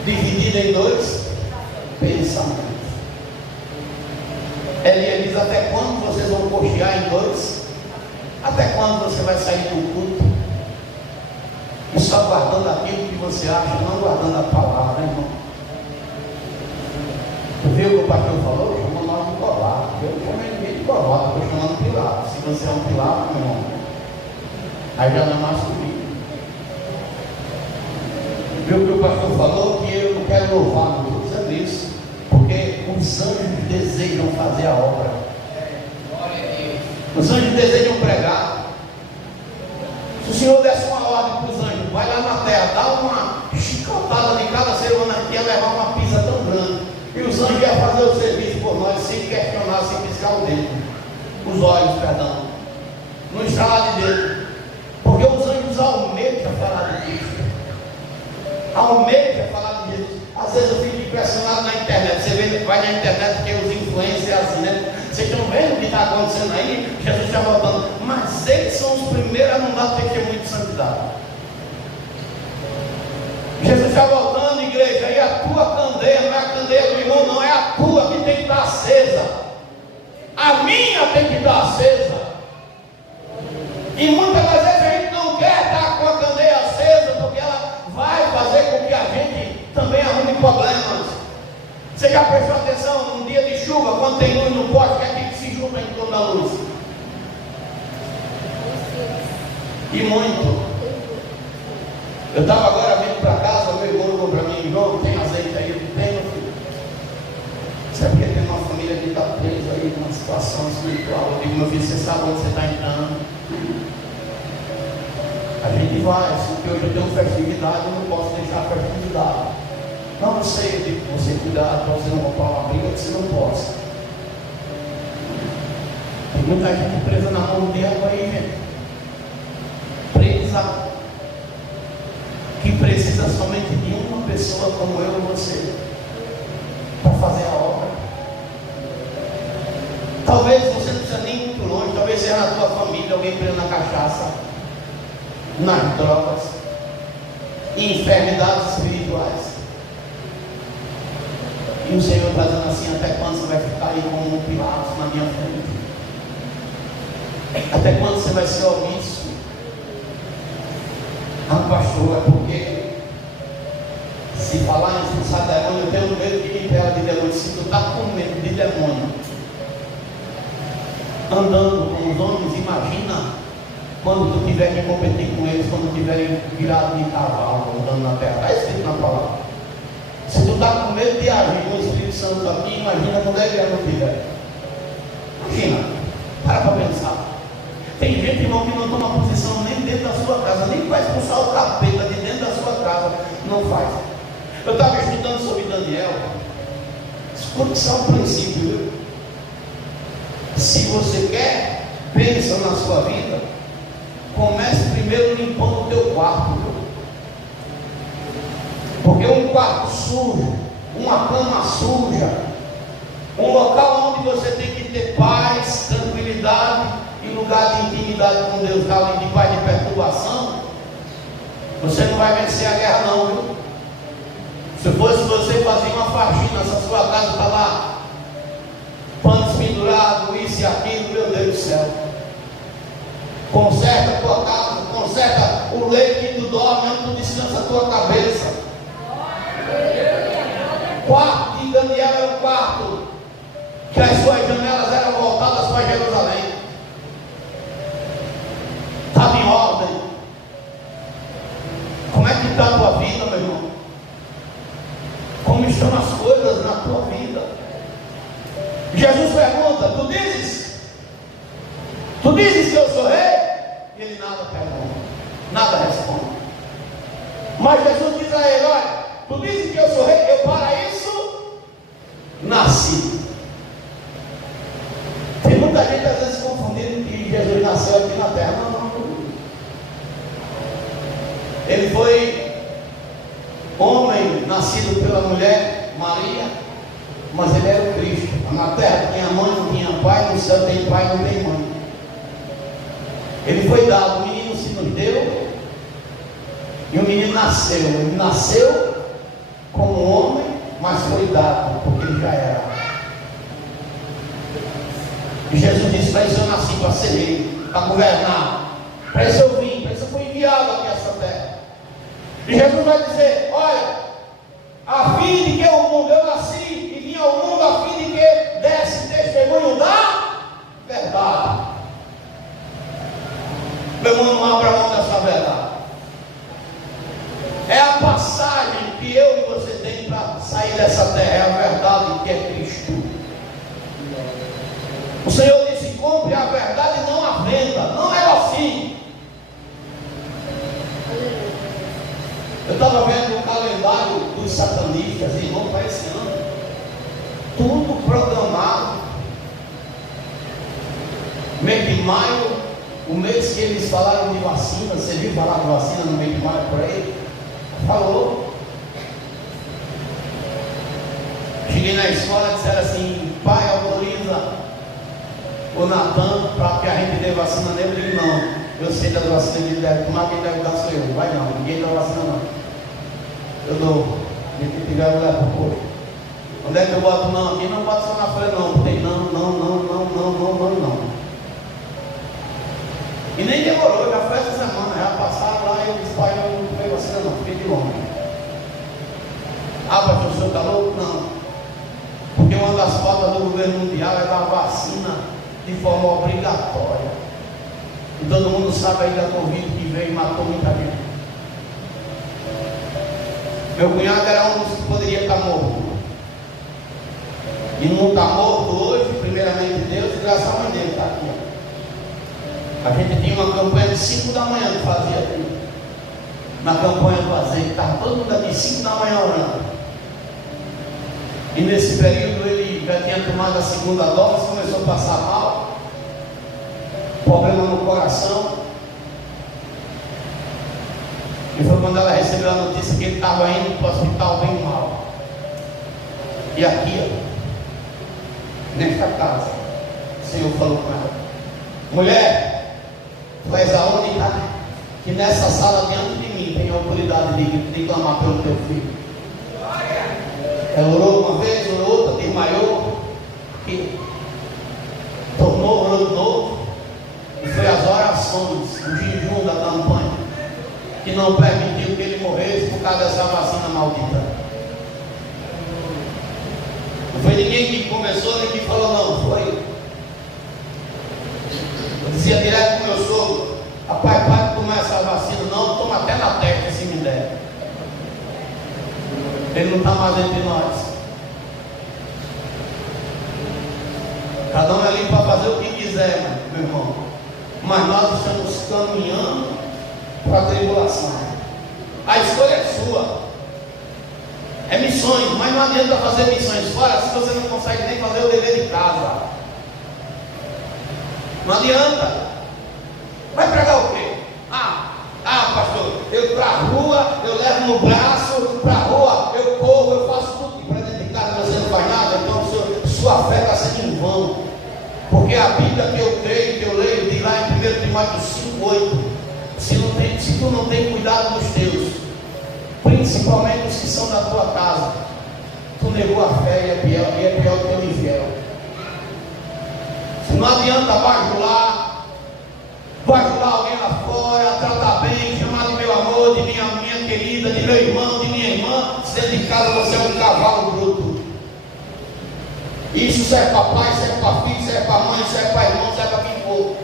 Dividido em dois pensamentos. Elias diz: até quando vocês vão cochear em dois? Até quando você vai sair do culto e só guardando aquilo que você acha, não guardando a palavra, né, irmão? Tu viu o que o pastor falou? Chamou nós de colar. Eu chamei ninguém de colar, estou chamando Pilatos. Se você é um Pilatos, meu irmão, aí já não é mais comigo. Viu o que o pastor falou? Que eu não quero louvar, não estou dizendo isso, porque os anjos desejam fazer a obra. Os anjos desejam pregar. Se o Senhor desse uma ordem para os anjos: vai lá na terra, dá uma chicotada de cada ser humano aqui, ia levar uma pizza tão grande, e os anjos iam fazer o serviço por nós, sem questionar, sem piscar o dedo, os olhos, perdão, no estralar de dedo. Porque os anjos almejam falar de Cristo, almejam falar de Jesus. Às vezes eu fico impressionado na internet. Você vê, vai na internet, porque os influencers é assim, né? Vocês estão vendo o que está acontecendo aí? Jesus está voltando. Mas eles são os primeiros a não dar testemunho de santidade. Jesus está voltando, igreja, e a tua candeia não é a candeia do irmão, não, é a tua que tem que estar acesa. A minha tem que estar acesa. E muitas das vezes a gente não quer estar com a candeia acesa, porque ela vai fazer com que a gente também arrume problemas. Você já prestou atenção num dia de chuva, quando tem luz no poste, o que é que se junta em torno da luz? E muito. Eu estava agora vindo para casa, meu irmão falou para mim: irmão, tem azeite aí? Não tem, meu filho? Sabe porque tem uma família que está presa aí numa situação espiritual. Eu digo: meu filho, você sabe onde você está entrando? A gente vai, porque hoje eu tenho festividade, eu não posso deixar a festividade. Não, eu sei, eu digo: você cuidado para você não roubar uma briga que você não possa. Tem muita gente presa na mão do diabo aí, gente. Presa. Que precisa somente de uma pessoa como eu e você para fazer a obra. Talvez você não precisa nem ir muito longe, talvez seja na tua família alguém preso na cachaça, nas drogas, em enfermidades espirituais. E o Senhor está dizendo assim: até quando você vai ficar aí como um Pilatos na minha frente? Até quando você vai ser omisso? Ah, pastor, é porque se falar em expulsar demônio, eu tenho medo de liberar de demônio. Se tu está com medo de demônio, andando com os homens, imagina quando tu tiver que competir com eles, quando tiverem virado de cavalo, andando na terra. Está escrito na palavra. Se tu está com medo de agir com o Espírito Santo aqui, imagina quando é que não tiver. Imagina, para pensar. Tem gente, irmão, que não toma posição nem dentro da sua casa, nem vai expulsar o capeta de dentro da sua casa, não faz. Eu estava estudando sobre Daniel. Escute só um princípio, viu? Se você quer bênção na sua vida, comece primeiro limpando o teu quarto, viu? Porque um quarto sujo, uma cama suja, Um local onde você tem que ter paz, tranquilidade e lugar de intimidade com Deus, além de paz de perturbação. Você não vai vencer a guerra não, viu? Se fosse você fazer uma faxina, se a sua casa está lá, panos pendurados, isso e aquilo, meu Deus do céu. Conserta a tua casa, conserta o leito que tu dorme, onde tu descansa a tua cabeça. O quarto de Daniel era o quarto que as suas janelas eram voltadas para Jerusalém. Estava em ordem. Como é que está a tua vida, meu irmão? Como estão as coisas na tua vida? Jesus pergunta: tu dizes que eu sou rei? E ele nada pergunta, nada responde. Mas Jesus diz a ele: olha, tu dizes que eu sou rei, eu para isso nasci. Tem muita gente às vezes confundindo que Jesus nasceu aqui na terra. Não. Ele foi homem nascido pela mulher Maria, mas ele era o Cristo. Na terra tinha mãe, não tinha pai, no céu tem pai, não tem mãe. Ele foi dado, o menino se nos deu, e o menino nasceu. Ele nasceu como homem, mas foi dado, porque ele já era. E Jesus disse: para isso eu nasci, para ser rei, para governar, para isso eu vim, para isso eu fui enviado aqui a essa terra. E Jesus vai dizer: olha, a fim de que o mundo, eu nasci e vim ao mundo a fim de que desse testemunho da verdade. Meu irmão, não abra mão dessa verdade. É a passagem que eu e você tem para sair dessa terra, é a verdade que é Cristo. O Senhor disse: compre a verdade e não a venda, não é assim. Eu estava vendo o calendário dos satanistas, irmão, para esse ano. Tudo programado. Mês de maio, o mês que eles falaram de vacina. Você viu falar de vacina no mês de maio por aí? Falou. Cheguei na escola e disseram assim: pai, autoriza o Natan para que a gente dê vacina nele. Eu digo: não. Eu sei das vacinas, ele deve tomar, quem deve dar sou eu. Vai não, ninguém dá vacina não. Eu dou. Quem tiver eu levo para o povo. Onde é que eu boto não? Aqui não boto só na folha não. Tem não. E nem demorou, já foi essa semana. Já passaram lá e eu disse: pai, eu não tomei vacina não, fiquei de longe. Ah, pastor, o senhor está louco? Não. Porque uma das pautas do governo mundial é dar vacina de forma obrigatória. E todo mundo sabe aí da Covid que veio e matou muita gente. Meu cunhado era um dos que poderia estar morto. E não está morto hoje, primeiramente Deus, e graças à mãe dele está aqui. A gente tinha uma campanha de 5 da manhã que fazia aqui. Na campanha do azeite, estava todo mundo aqui 5 da manhã orando. E nesse período ele já tinha tomado a segunda dose, começou a passar mal. Problema no coração. E foi quando ela recebeu a notícia que ele estava indo para o hospital bem mal. E aqui, ó, nesta casa, o Senhor falou com ela: mulher, tu és a única que nessa sala diante de mim tem a autoridade de clamar pelo teu filho. Ela orou uma vez, orou outra, desmaiou, que tornou, orou de novo. E foi as orações, o jejum da campanha, que não permitiu que ele morresse por causa dessa vacina maldita. Não foi ninguém que começou, nem que falou, não, foi. Eu dizia direto com meu sogro: rapaz, para de tomar essa vacina, não, toma até na testa se me der. Ele não está mais entre nós. Cada um é livre para fazer o que quiser, meu irmão. Mas nós estamos caminhando para a tribulação. A escolha é sua. É missões, mas não adianta fazer missões fora se você não consegue nem fazer o dever de casa. Não adianta. Vai pregar o quê? Pastor, eu para a rua, eu levo no braço, para a rua, eu corro, eu faço tudo. E para dentro de casa você não faz nada, então sua fé fé está sendo em vão. Porque a Bíblia que eu creio, que eu leio, diz lá em 1 Timóteo 5,8: se tu não tem cuidado dos teus, principalmente os que são da tua casa, tu negou a fé e é pior que o infiel. Não adianta bajular alguém lá fora, tratar bem, chamar de meu amor, de minha querida, de meu irmão, de minha irmã, se dentro de casa você é um cavalo bruto. Isso serve para pai, serve para filho, serve para mãe, serve para irmão, serve para quem for.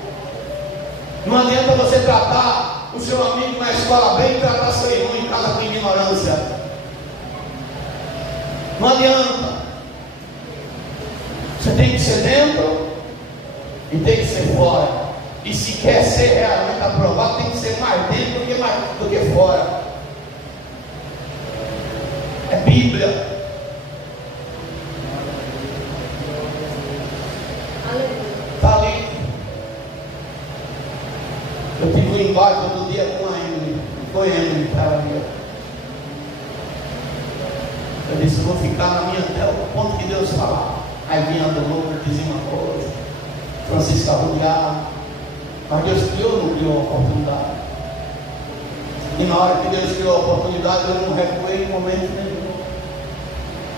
Não adianta você tratar o seu amigo na escola bem e tratar seu irmão em casa com ignorância. Não adianta. Você tem que ser dentro e tem que ser fora. E se quer ser realmente aprovado, tem que ser mais dentro do que fora. É Bíblia. Está ali. Eu tive um embate todo dia com a Emily. Foi a Emily que estava ali. Eu disse: vou ficar na minha até o ponto que Deus falar. Aí vinha do louco, dizia uma coisa. Francisco arrodeado. Mas Deus criou ou não criou a oportunidade? E na hora que Deus criou a oportunidade, eu não recuei em momento nenhum.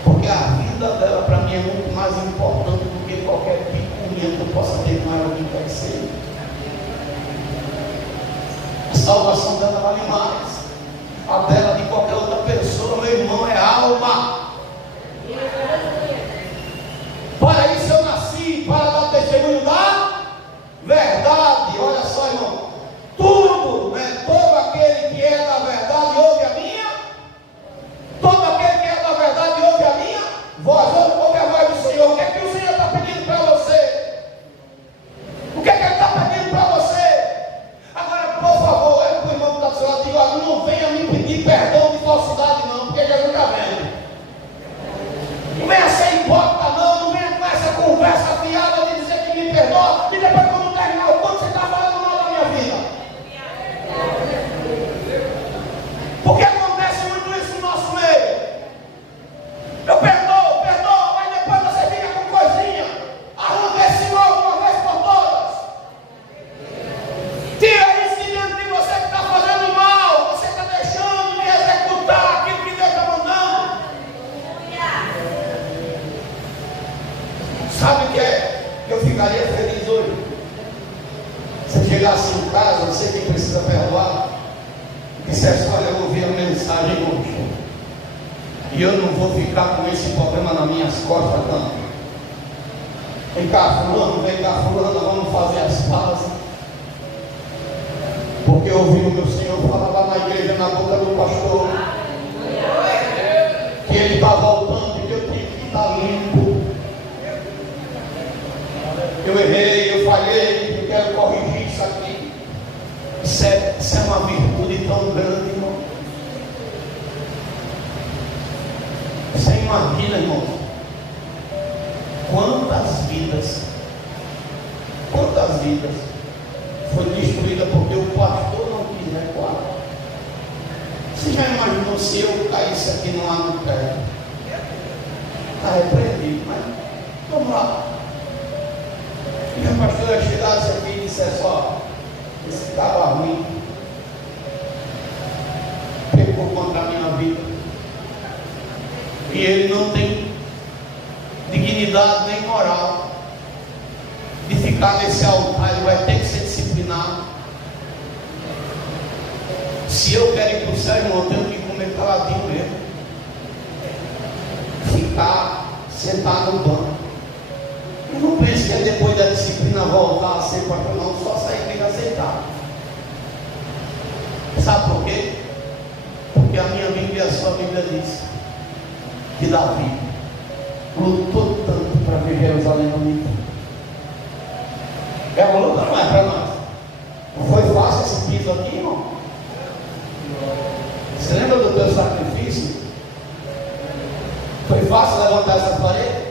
Porque a vida dela para mim é muito mais importante do que qualquer picuinha que eu possa ter com ela, que quer ser. A salvação dela vale mais. A dela de qualquer outra pessoa, meu irmão, é alma. Para isso eu nasci, para dar testemunho da verdade. Olha só, irmão, tudo, né? Todo aquele que é da verdade ouve a minha. Todo aquele que é da verdade ouve a minha voz. Ouve a voz do Senhor. O que é que o Senhor está pedindo para você? O que é que Ele está pedindo para você? Agora, por favor, é para o irmão que está do seu lado, diga: não venha me pedir perdão de falsidade não, porque Jesus está vendo. Não venha ser hipócrita não venha com essa conversa fiada de dizer que me perdoa e depois quando terminar o culto você está falando mal da minha vida. Porque acontece muito isso no nosso meio. Eu perdoo, mas depois você fica com coisinha. Arranca esse mal de uma vez por todas. Tira isso de dentro de você que está fazendo mal. Você está deixando de executar aquilo que Deus está mandando. Sabe o que é? Eu ficaria feliz hoje. Se eu chegasse em casa, você que precisa perdoar, e dissesse: olha, eu ouvi a mensagem hoje, e eu não vou ficar com esse problema nas minhas costas, não. Vem cá, fulano, vamos fazer as pazes. Porque eu ouvi o meu Senhor falar lá na igreja, na boca do pastor, que ele está voltando e que eu tenho que estar limpo. Eu errei, eu falhei, eu quero corrigir isso aqui. Isso é uma virtude tão grande, irmão. Você imagina, irmão, quantas vidas foi destruída porque o pastor não quis recuar. Você já imaginou se eu caísse aqui no ar no pé? Está repreendido, mas vamos lá. E a pastora chegasse aqui e dissesse: ó, esse estava ruim, pecou contra a minha vida, e ele não tem dignidade nem moral de ficar nesse altar, ele vai ter que ser disciplinado. Se eu quero ir para o céu, irmão, eu tenho que comer caladinho mesmo, ficar sentado no banco. Eu não penso que é depois da disciplina voltar a ser pastor, não, só sair tem que aceitar. Sabe por quê? Porque a minha Bíblia e a sua Bíblia diz que Davi lutou tanto para ver Jerusalém bonita. É uma luta, não é para nós? Não foi fácil esse piso aqui, irmão? Você lembra do teu sacrifício? Foi fácil levantar essas paredes?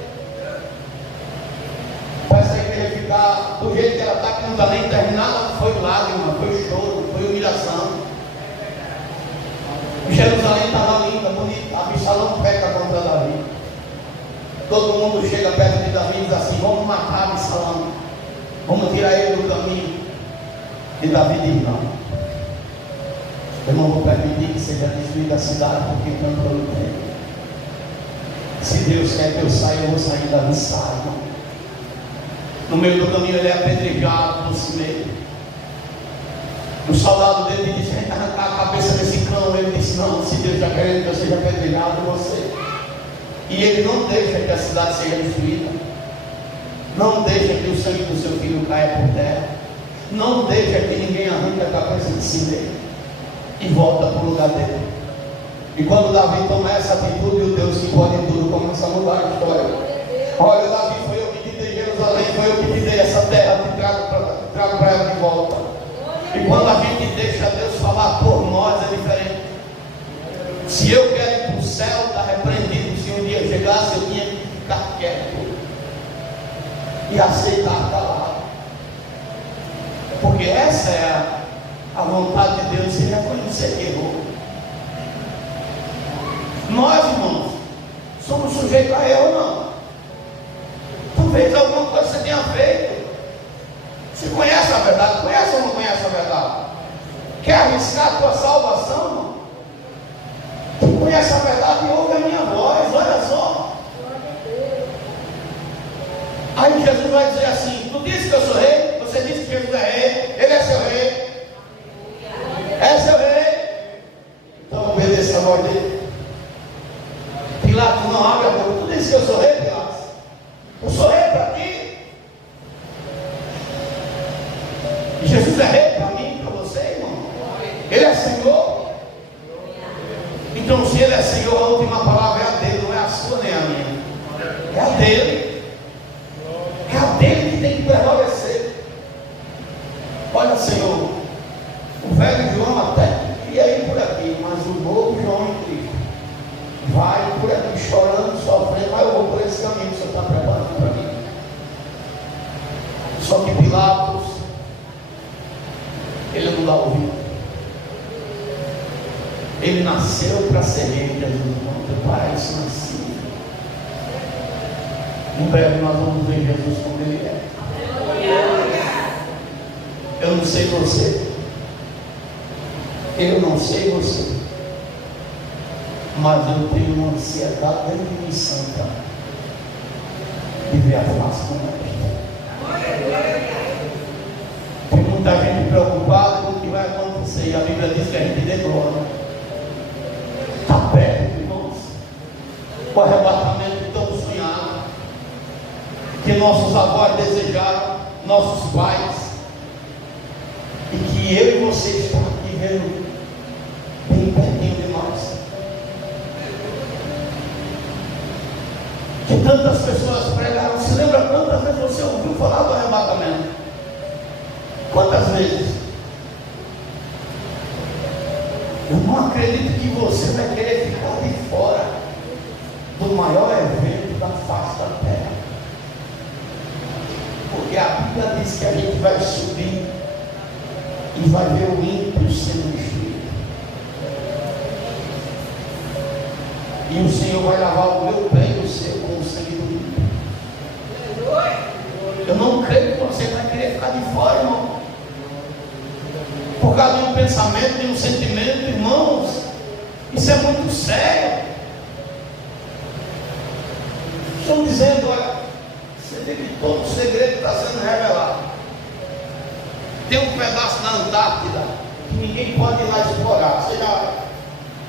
Ficar do jeito que ela está, que não está nem terminada, foi lágrima, foi choro, foi humilhação. Jerusalém estava linda, bonita, Absalão peca contra Davi. Todo mundo chega perto de Davi e diz assim: vamos matar Absalão, vamos tirar ele do caminho. E Davi diz: não, eu não vou permitir que seja destruída a cidade, porque tanto eu lutei. Se Deus quer que eu saia, eu vou sair. Davi sai. No meio do caminho ele é apedrejado por si mesmo. O soldado dele disse: a gente arrancar a cabeça desse cão. Ele disse: não, se Deus está querendo que eu seja apedrejado, você. E ele não deixa que a cidade seja destruída, não deixa que o sangue do seu filho caia por terra, não deixa que ninguém arranque a cabeça de si dele, e volta para o lugar dele. E quando Davi toma essa atitude, o Deus que pode tudo começa a mudar a história. Olha, Davi, foi eu que te dei Jerusalém, foi eu que te dei essa terra, te trago para ela de volta. E quando a gente deixa Deus falar por nós, é diferente. Se eu quero ir para o céu, está repreendido. Se um dia chegasse, eu tinha que ficar quieto e aceitar calado, porque essa é a vontade de Deus, se reconhecer que errou. Nós, irmãos, somos sujeitos a erro, não. Tu fez alguma coisa que você tenha feito. Você conhece a verdade? Conhece ou não conhece a verdade? Quer arriscar a tua salvação, irmão? Tu conhece a verdade e ouve a minha voz, olha só. Aí Jesus vai dizer assim: tu disse que eu sou rei, você disse que Jesus é rei, ele é seu rei, é seu rei, então obedeça a voz dele. Pilatos não abre a boca: tu disse que eu sou rei, Pilatos? Eu sou rei para ti. E Jesus é rei para mim, para você, irmão. Ele é Senhor. Então, se ele é Senhor, a última palavra é a dele, não é a sua nem a minha, é a dele. É a dele que tem que prevalecer. Olha, Senhor, o velho João até queria ir por aqui, mas o novo João em Cristo vai por aqui chorando, sofrendo, mas eu vou por esse caminho que o Senhor está preparando para mim. Só que Pilatos, ele não dá ouvido. Ele nasceu para ser rei, Jesus, não para isso nasceu. Em breve nós vamos ver Jesus como ele é. Eu não sei você, eu não sei você, mas eu tenho uma ansiedade dentro de mim santa de ver a face como esta. Tem muita gente preocupada com o que vai acontecer, e a Bíblia diz que a gente dê glória. Está perto, irmãos, o arrebatamento tão sonhado, que nossos avós desejaram, nossos pais, e que eu e você estamos aqui vendo bem pertinho de nós. Que tantas pessoas pregaram. Se lembra quantas vezes você ouviu falar do arrebatamento? Quantas vezes? Eu não acredito que você vai querer ficar de fora do maior evento da face da terra, porque a Bíblia diz que a gente vai subir e vai ver o ímpio sendo destruído, e o Senhor vai lavar o meu pé e o seu com o sangue do ímpio. Eu não creio que você vai querer ficar de fora, irmão, por causa de um pensamento, de um sentimento, irmãos. Isso é muito sério. Estão dizendo: olha, você vê que todo o segredo está sendo revelado. Tem um pedaço na Antártida que ninguém pode ir lá explorar. Você já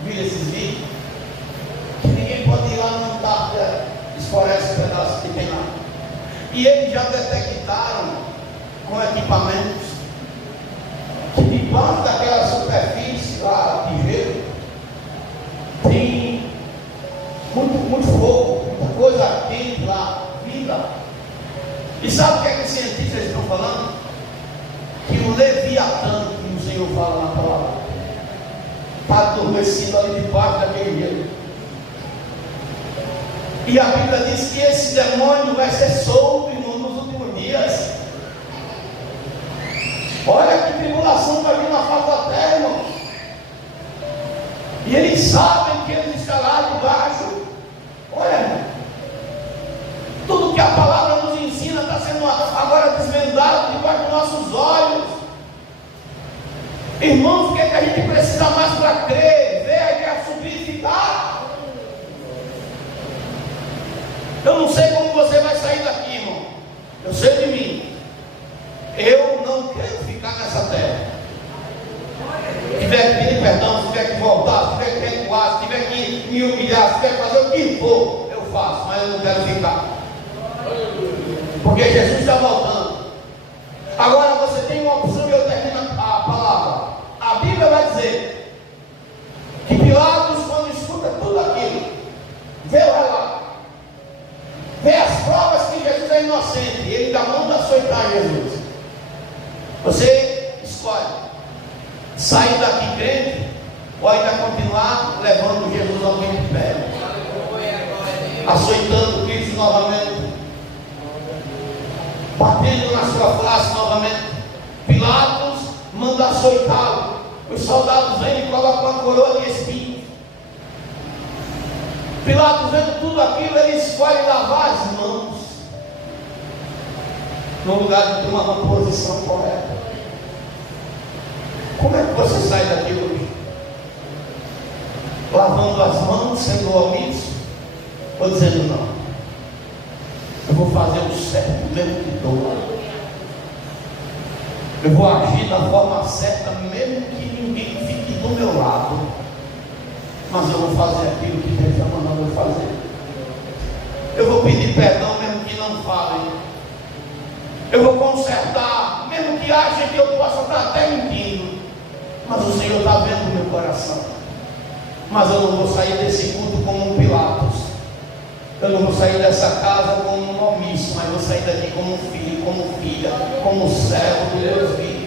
viu esses vídeos? Que ninguém pode ir lá na Antártida explorar esse pedaço que tem lá. E eles já detectaram com equipamentos que debaixo daquela superfície lá de gelo tem muito fogo, muita coisa quente lá, vida. E sabe o que é que os cientistas estão falando? Que o Leviatã, que o Senhor fala na palavra, está adormecido ali debaixo daquele gelo. E a Bíblia diz que esse demônio vai ser solto, irmão, nos últimos dias. Olha que tribulação vai vir na face da terra, irmão. E eles sabem que eles estão lá debaixo. Olha, irmão, Irmãos, o que é que a gente precisa mais para crer? Ver a guerra subir e ficar? Eu não sei como você vai sair daqui, irmão. Eu sei de mim. Eu não quero ficar nessa terra. Se tiver que pedir perdão, se tiver que voltar, se tiver que recuar, se tiver que me humilhar, se tiver que fazer o que for, eu faço, mas eu não quero ficar. Porque Jesus está voltando. Agora você tem uma opção e eu termino a palavra. A Bíblia vai dizer que Pilatos, quando escuta tudo aquilo, vê o relato, vê as provas que Jesus é inocente, e ele dá mão de açoitar Jesus. Você escolhe sair daqui crente ou ainda continuar levando Jesus ao pé, açoitando Cristo novamente, batendo na sua face novamente. Pilatos manda açoitá-lo. Os soldados vêm e colocam uma coroa de espinhos. Pilatos, vendo tudo aquilo, ele escolhe lavar as mãos no lugar de ter uma posição correta. Como é que você sai daqui hoje? Lavando as mãos, sendo omisso, ou dizendo não? Eu vou fazer o certo, mesmo que doa. Eu vou agir da forma certa, mesmo que ninguém fique do meu lado. Mas eu vou fazer aquilo que Deus está mandando eu fazer. Eu vou pedir perdão, mesmo que não falem. Eu vou consertar, mesmo que achem que eu possa estar até mentindo. Mas o Senhor está vendo o meu coração. Mas eu não vou sair desse culto como um Pilatos. Eu não vou sair dessa casa como um omisso, mas vou sair daqui como um filho, como filha, como servo de Deus vivo.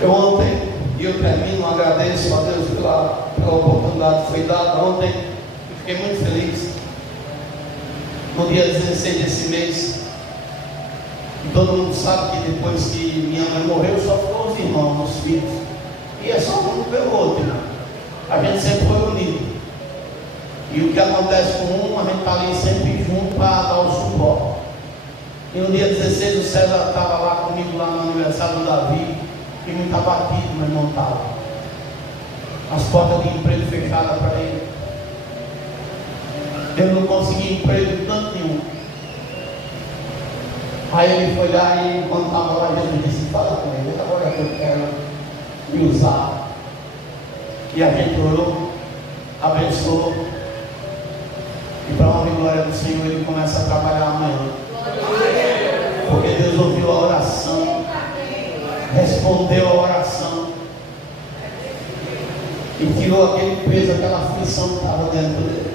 Eu ontem, e eu termino, agradeço a Deus pela oportunidade que foi dada ontem. Eu fiquei muito feliz. No dia 16 desse mês, e todo mundo sabe que depois que minha mãe morreu, só foram os irmãos, os filhos. E é só um pelo outro. A gente sempre foi unido. E o que acontece com um, a gente está ali sempre junto para dar o suporte. E no dia 16 o César estava lá comigo, lá no aniversário do Davi, e muito abatido, meu irmão estava. As portas de emprego fechadas para ele. Ele não conseguia emprego de tanto nenhum. Aí ele foi lá e quando estava lá, Jesus disse, fala com ele, agora que eu quero me usar. E a gente orou, abençoou. E para a honra e glória do Senhor, ele começa a trabalhar amanhã. Porque Deus ouviu a oração, respondeu a oração e tirou aquele peso, aquela aflição que estava dentro dele.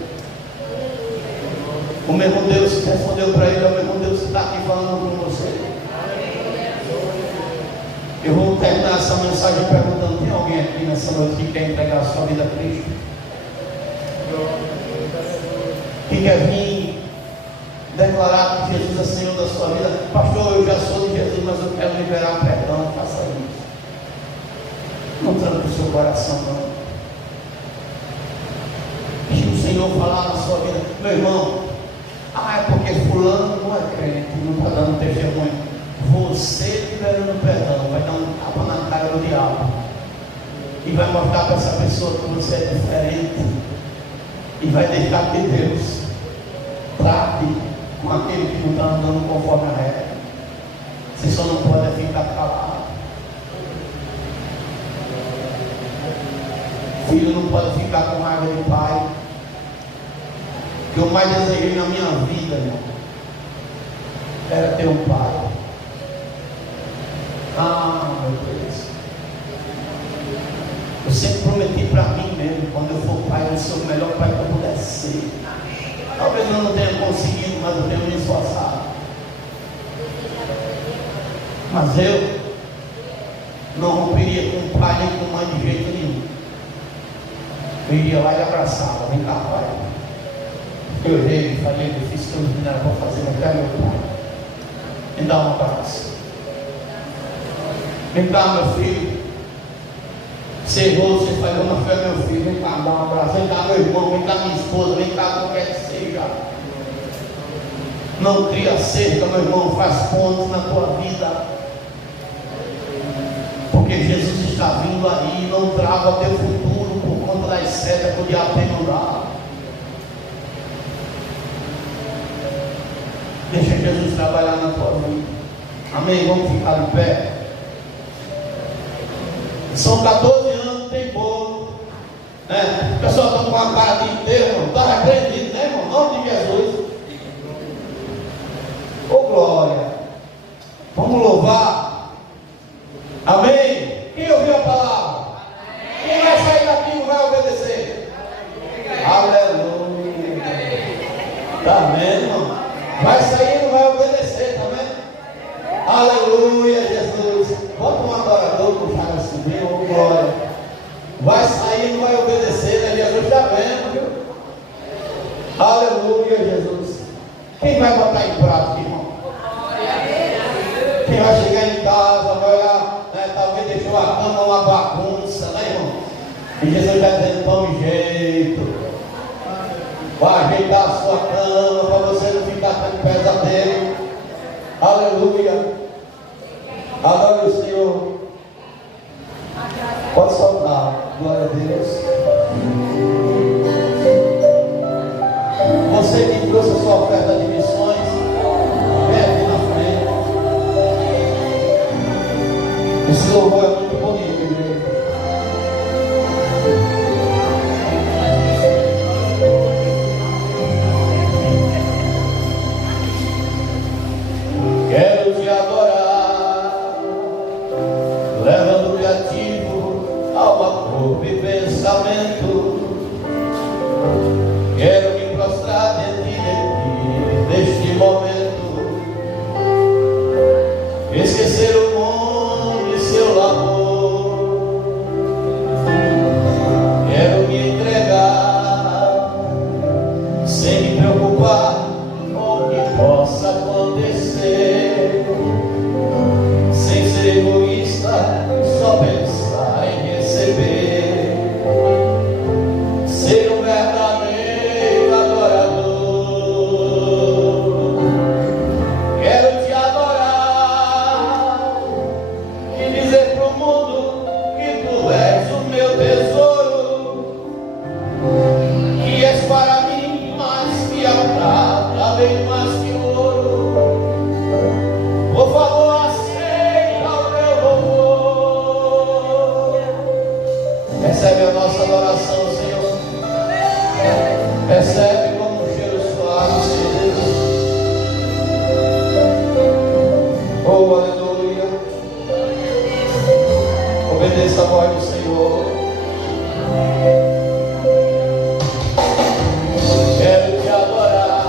O mesmo Deus que respondeu para ele é o mesmo Deus que está aqui falando com você. Eu vou terminar essa mensagem perguntando: tem alguém aqui nessa noite que quer entregar a sua vida a Cristo? Que quer vir declarar que Jesus é Senhor da sua vida? Pastor, eu já sou de Jesus, mas eu quero liberar perdão. Faça isso. Não tranque o seu coração, não. Deixe o Senhor falar na sua vida. Meu irmão, é porque fulano não é crente, não está dando testemunho. Você liberando perdão vai dar um tapa na cara do diabo e vai mostrar para essa pessoa que você é diferente, e vai deixar que Deus trate com aquele que não está andando conforme a regra. Você só não pode ficar calado. Filho não pode ficar com raiva de pai. O que eu mais desejei na minha vida, irmão, era ter um pai. Meu Deus. Eu sempre prometi para mim mesmo, quando eu for pai, eu sou o melhor pai que eu puder ser. Talvez eu não tenha conseguido, mas eu tenho me esforçado. Mas eu não romperia com pai nem com mãe de jeito nenhum. Eu iria lá e abraçava: vem cá, pai. Eu olhei e falei: eu fiz tudo que não era para fazer, mas é meu pai. Me dá um abraço. Vem cá, meu filho. Você errou, você falhou, mas foi meu filho. Vem cá, me dá um abraço. Vem cá, meu irmão. Vem cá, minha esposa. Vem cá, qualquer que seja. Não cria cerca, meu irmão. Faz pontos na tua vida. abençoava teu futuro por conta das setas que o diabo tem mandado. Deixa Jesus trabalhar na tua vida. Amém? Vamos ficar de pé. São 14 anos, tem bolo, né? O pessoal está com uma cara de inteiro, irmão. Está repreendido, né, irmão? Em nome de Jesus. Ô glória. Vamos louvar. Amém? Quem ouviu a palavra? Quem vai sair daqui e não vai obedecer? Aleluia. Está vendo, irmão? Vai sair e não vai obedecer, tá vendo? Aleluia, Jesus. Bota um adorador para o Chagas subir, ô glória. Vai sair e não vai obedecer, né? Jesus está vendo, viu? Aleluia, Jesus. Quem vai botar em prática, irmão? Quem vai chegar em casa, vai olhar, né? Talvez deixou a cama uma bagunça, né, irmão? E Jesus está dizendo, tome jeito. Vai ajeitar a sua cama para você não ficar tendo pesadelo. Aleluia. Adore o Senhor. Pode soltar. Glória a Deus. Você que trouxe a sua oferta de missões, vem aqui na frente. Esse louvor é muito bonito, igreja. Quero te adorar, levando cativo alma, corpo e pensamento. Quero me prostrar diante de ti neste momento, esquecer o mundo e seu labor. Quero me entregar sem me preocupar com o que possa acontecer, sem ser egoísta, só pensar em receber, ser um verdadeiro adorador. Quero te adorar e dizer pro mundo que tu és o meu tesouro, que és para mim mais que a prata, bem mais que o ouro. Por favor, aceita o meu louvor. Recebe a nossa adoração, Senhor. Recebe como um cheiro suave, Senhor. Oh, aleluia. Obedeça a voz do Senhor. Quero te adorar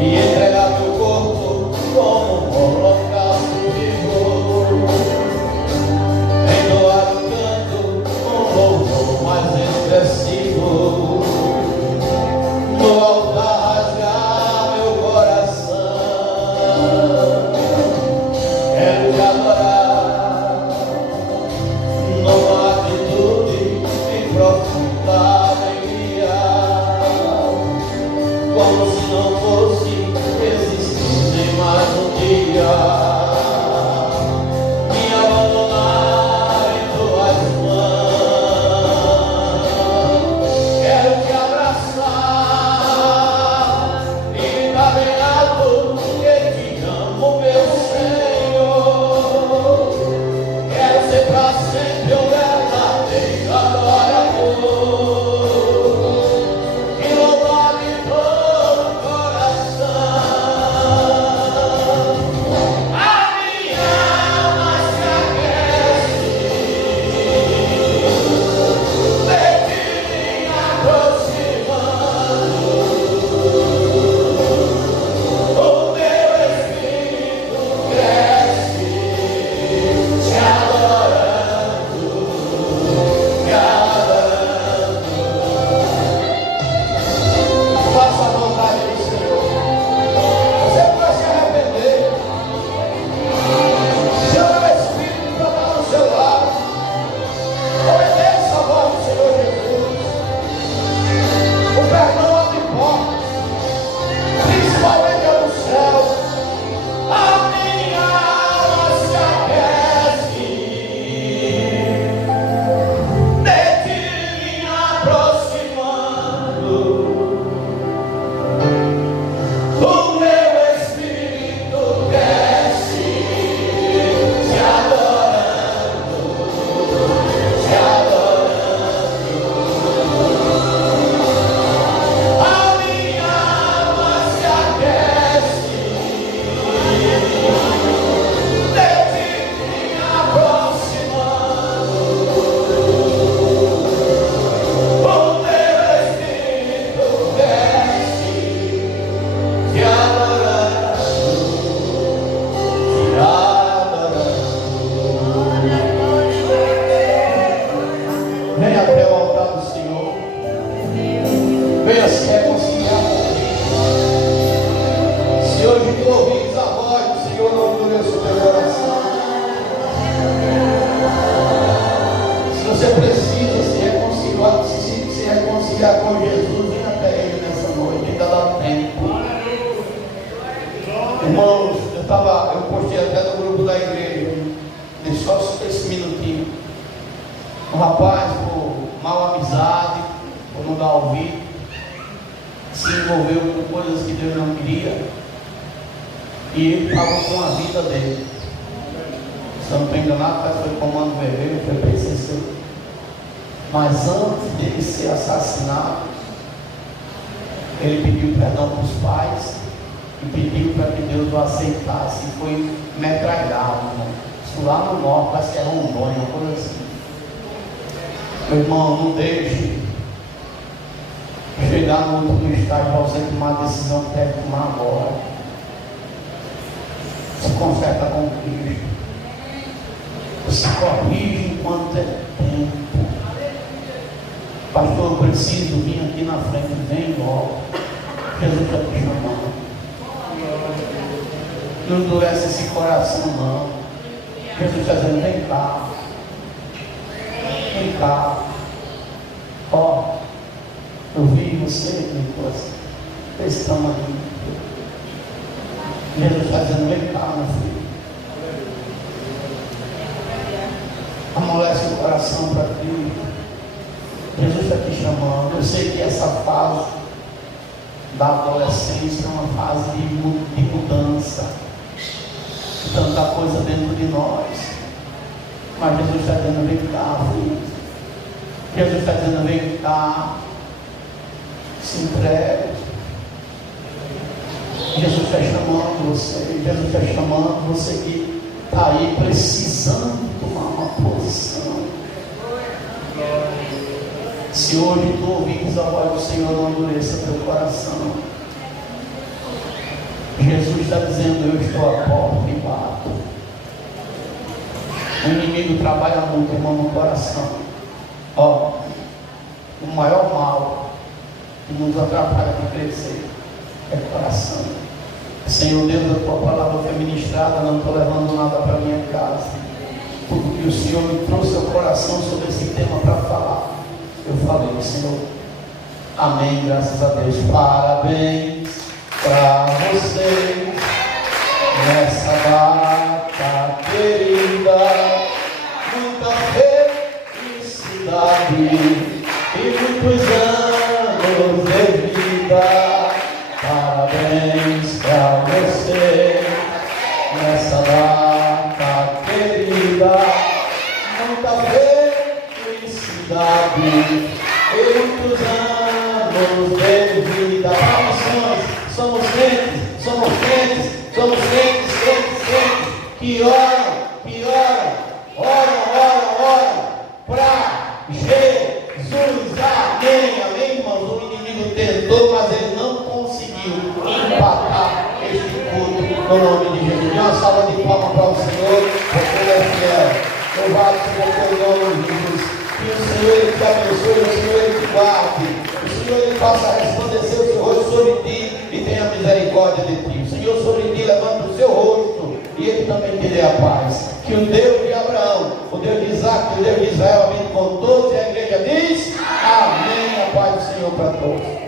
e entregar meu corpo como um holocausto vivo, entoar um canto, um louvor mais expressivo, no altar rasgar meu coração. Quero te adorar reconciliar com Cristo. Se hoje tu ouvires a voz do Senhor, não endureça o teu coração. Se você precisa se reconciliar com Jesus, venha até Ele nessa noite, ainda dá tempo. Irmãos, eu postei até no grupo da igreja, deixa só esse minutinho. Um rapaz, por mal amizade, por não dar ouvido, se envolveu com coisas que Deus não queria, e ele acabou com a vida dele. Se eu não estou enganado, parece que foi comando vermelho, foi PCC. Mas antes dele ser assassinado, ele pediu perdão para os pais e pediu para que Deus o aceitasse. E foi metralhado, irmão. Isso lá no norte, parece que é Rondônia, uma coisa assim. Meu irmão, não deixe chegar no último estágio para você tomar a decisão que deve tomar agora. Se conserta com Cristo. Se corrige enquanto é tempo. Pastor, eu preciso vir aqui na frente, vem logo. Jesus está te chamando. Não endurece esse coração, não. Jesus está dizendo, vem cá. Vem cá. Ó, eu vi você, Nicolas, desse tamanho. Jesus está dizendo, vem cá, meu filho. Amolece o coração para Cristo. Jesus está te chamando. Eu sei que essa fase da adolescência é uma fase de mudança, tanta coisa dentro de nós, mas Jesus está dizendo, vem cá, filho. Jesus está dizendo, vem cá, se entregue. Jesus está chamando você. Jesus está chamando você que está aí precisando tomar uma posição. Se hoje tu ouvires a voz do Senhor, não endureça teu coração. Jesus está dizendo, eu estou à porta e bato. O inimigo trabalha muito, irmão, no coração. Ó, o maior mal que nos atrapalha de crescer é o coração. Senhor Deus, a tua palavra foi ministrada, não estou levando nada para minha casa, porque o Senhor me trouxe ao coração sobre esse tema para falar. Eu falei, Senhor, amém, graças a Deus. Parabéns para vocês nessa data querida, muita felicidade e muitos anos de vida. Parabéns para você nessa data querida, muita felicidade e muitos anos de vida. Nós somos crentes, que oram para Jesus. Amém, irmãos. O inimigo tentou, mas ele não conseguiu empatar este culto no nome de Jesus. Dê uma salva de palmas para o Senhor, porque Ele é fiel. Louvado seja o teu nome, Jesus. Que o Senhor Ele te abençoe, o Senhor Ele te guarde, o Senhor Ele faça resplandecer o seu rosto sobre ti e tenha misericórdia de ti. O Senhor sobre ti levanta o seu rosto e Ele também te dê a paz. Que o Deus de Abraão, o Deus de Isaac, o Deus de Israel, habite com todos, e a igreja diz, amém, a paz do Senhor para todos.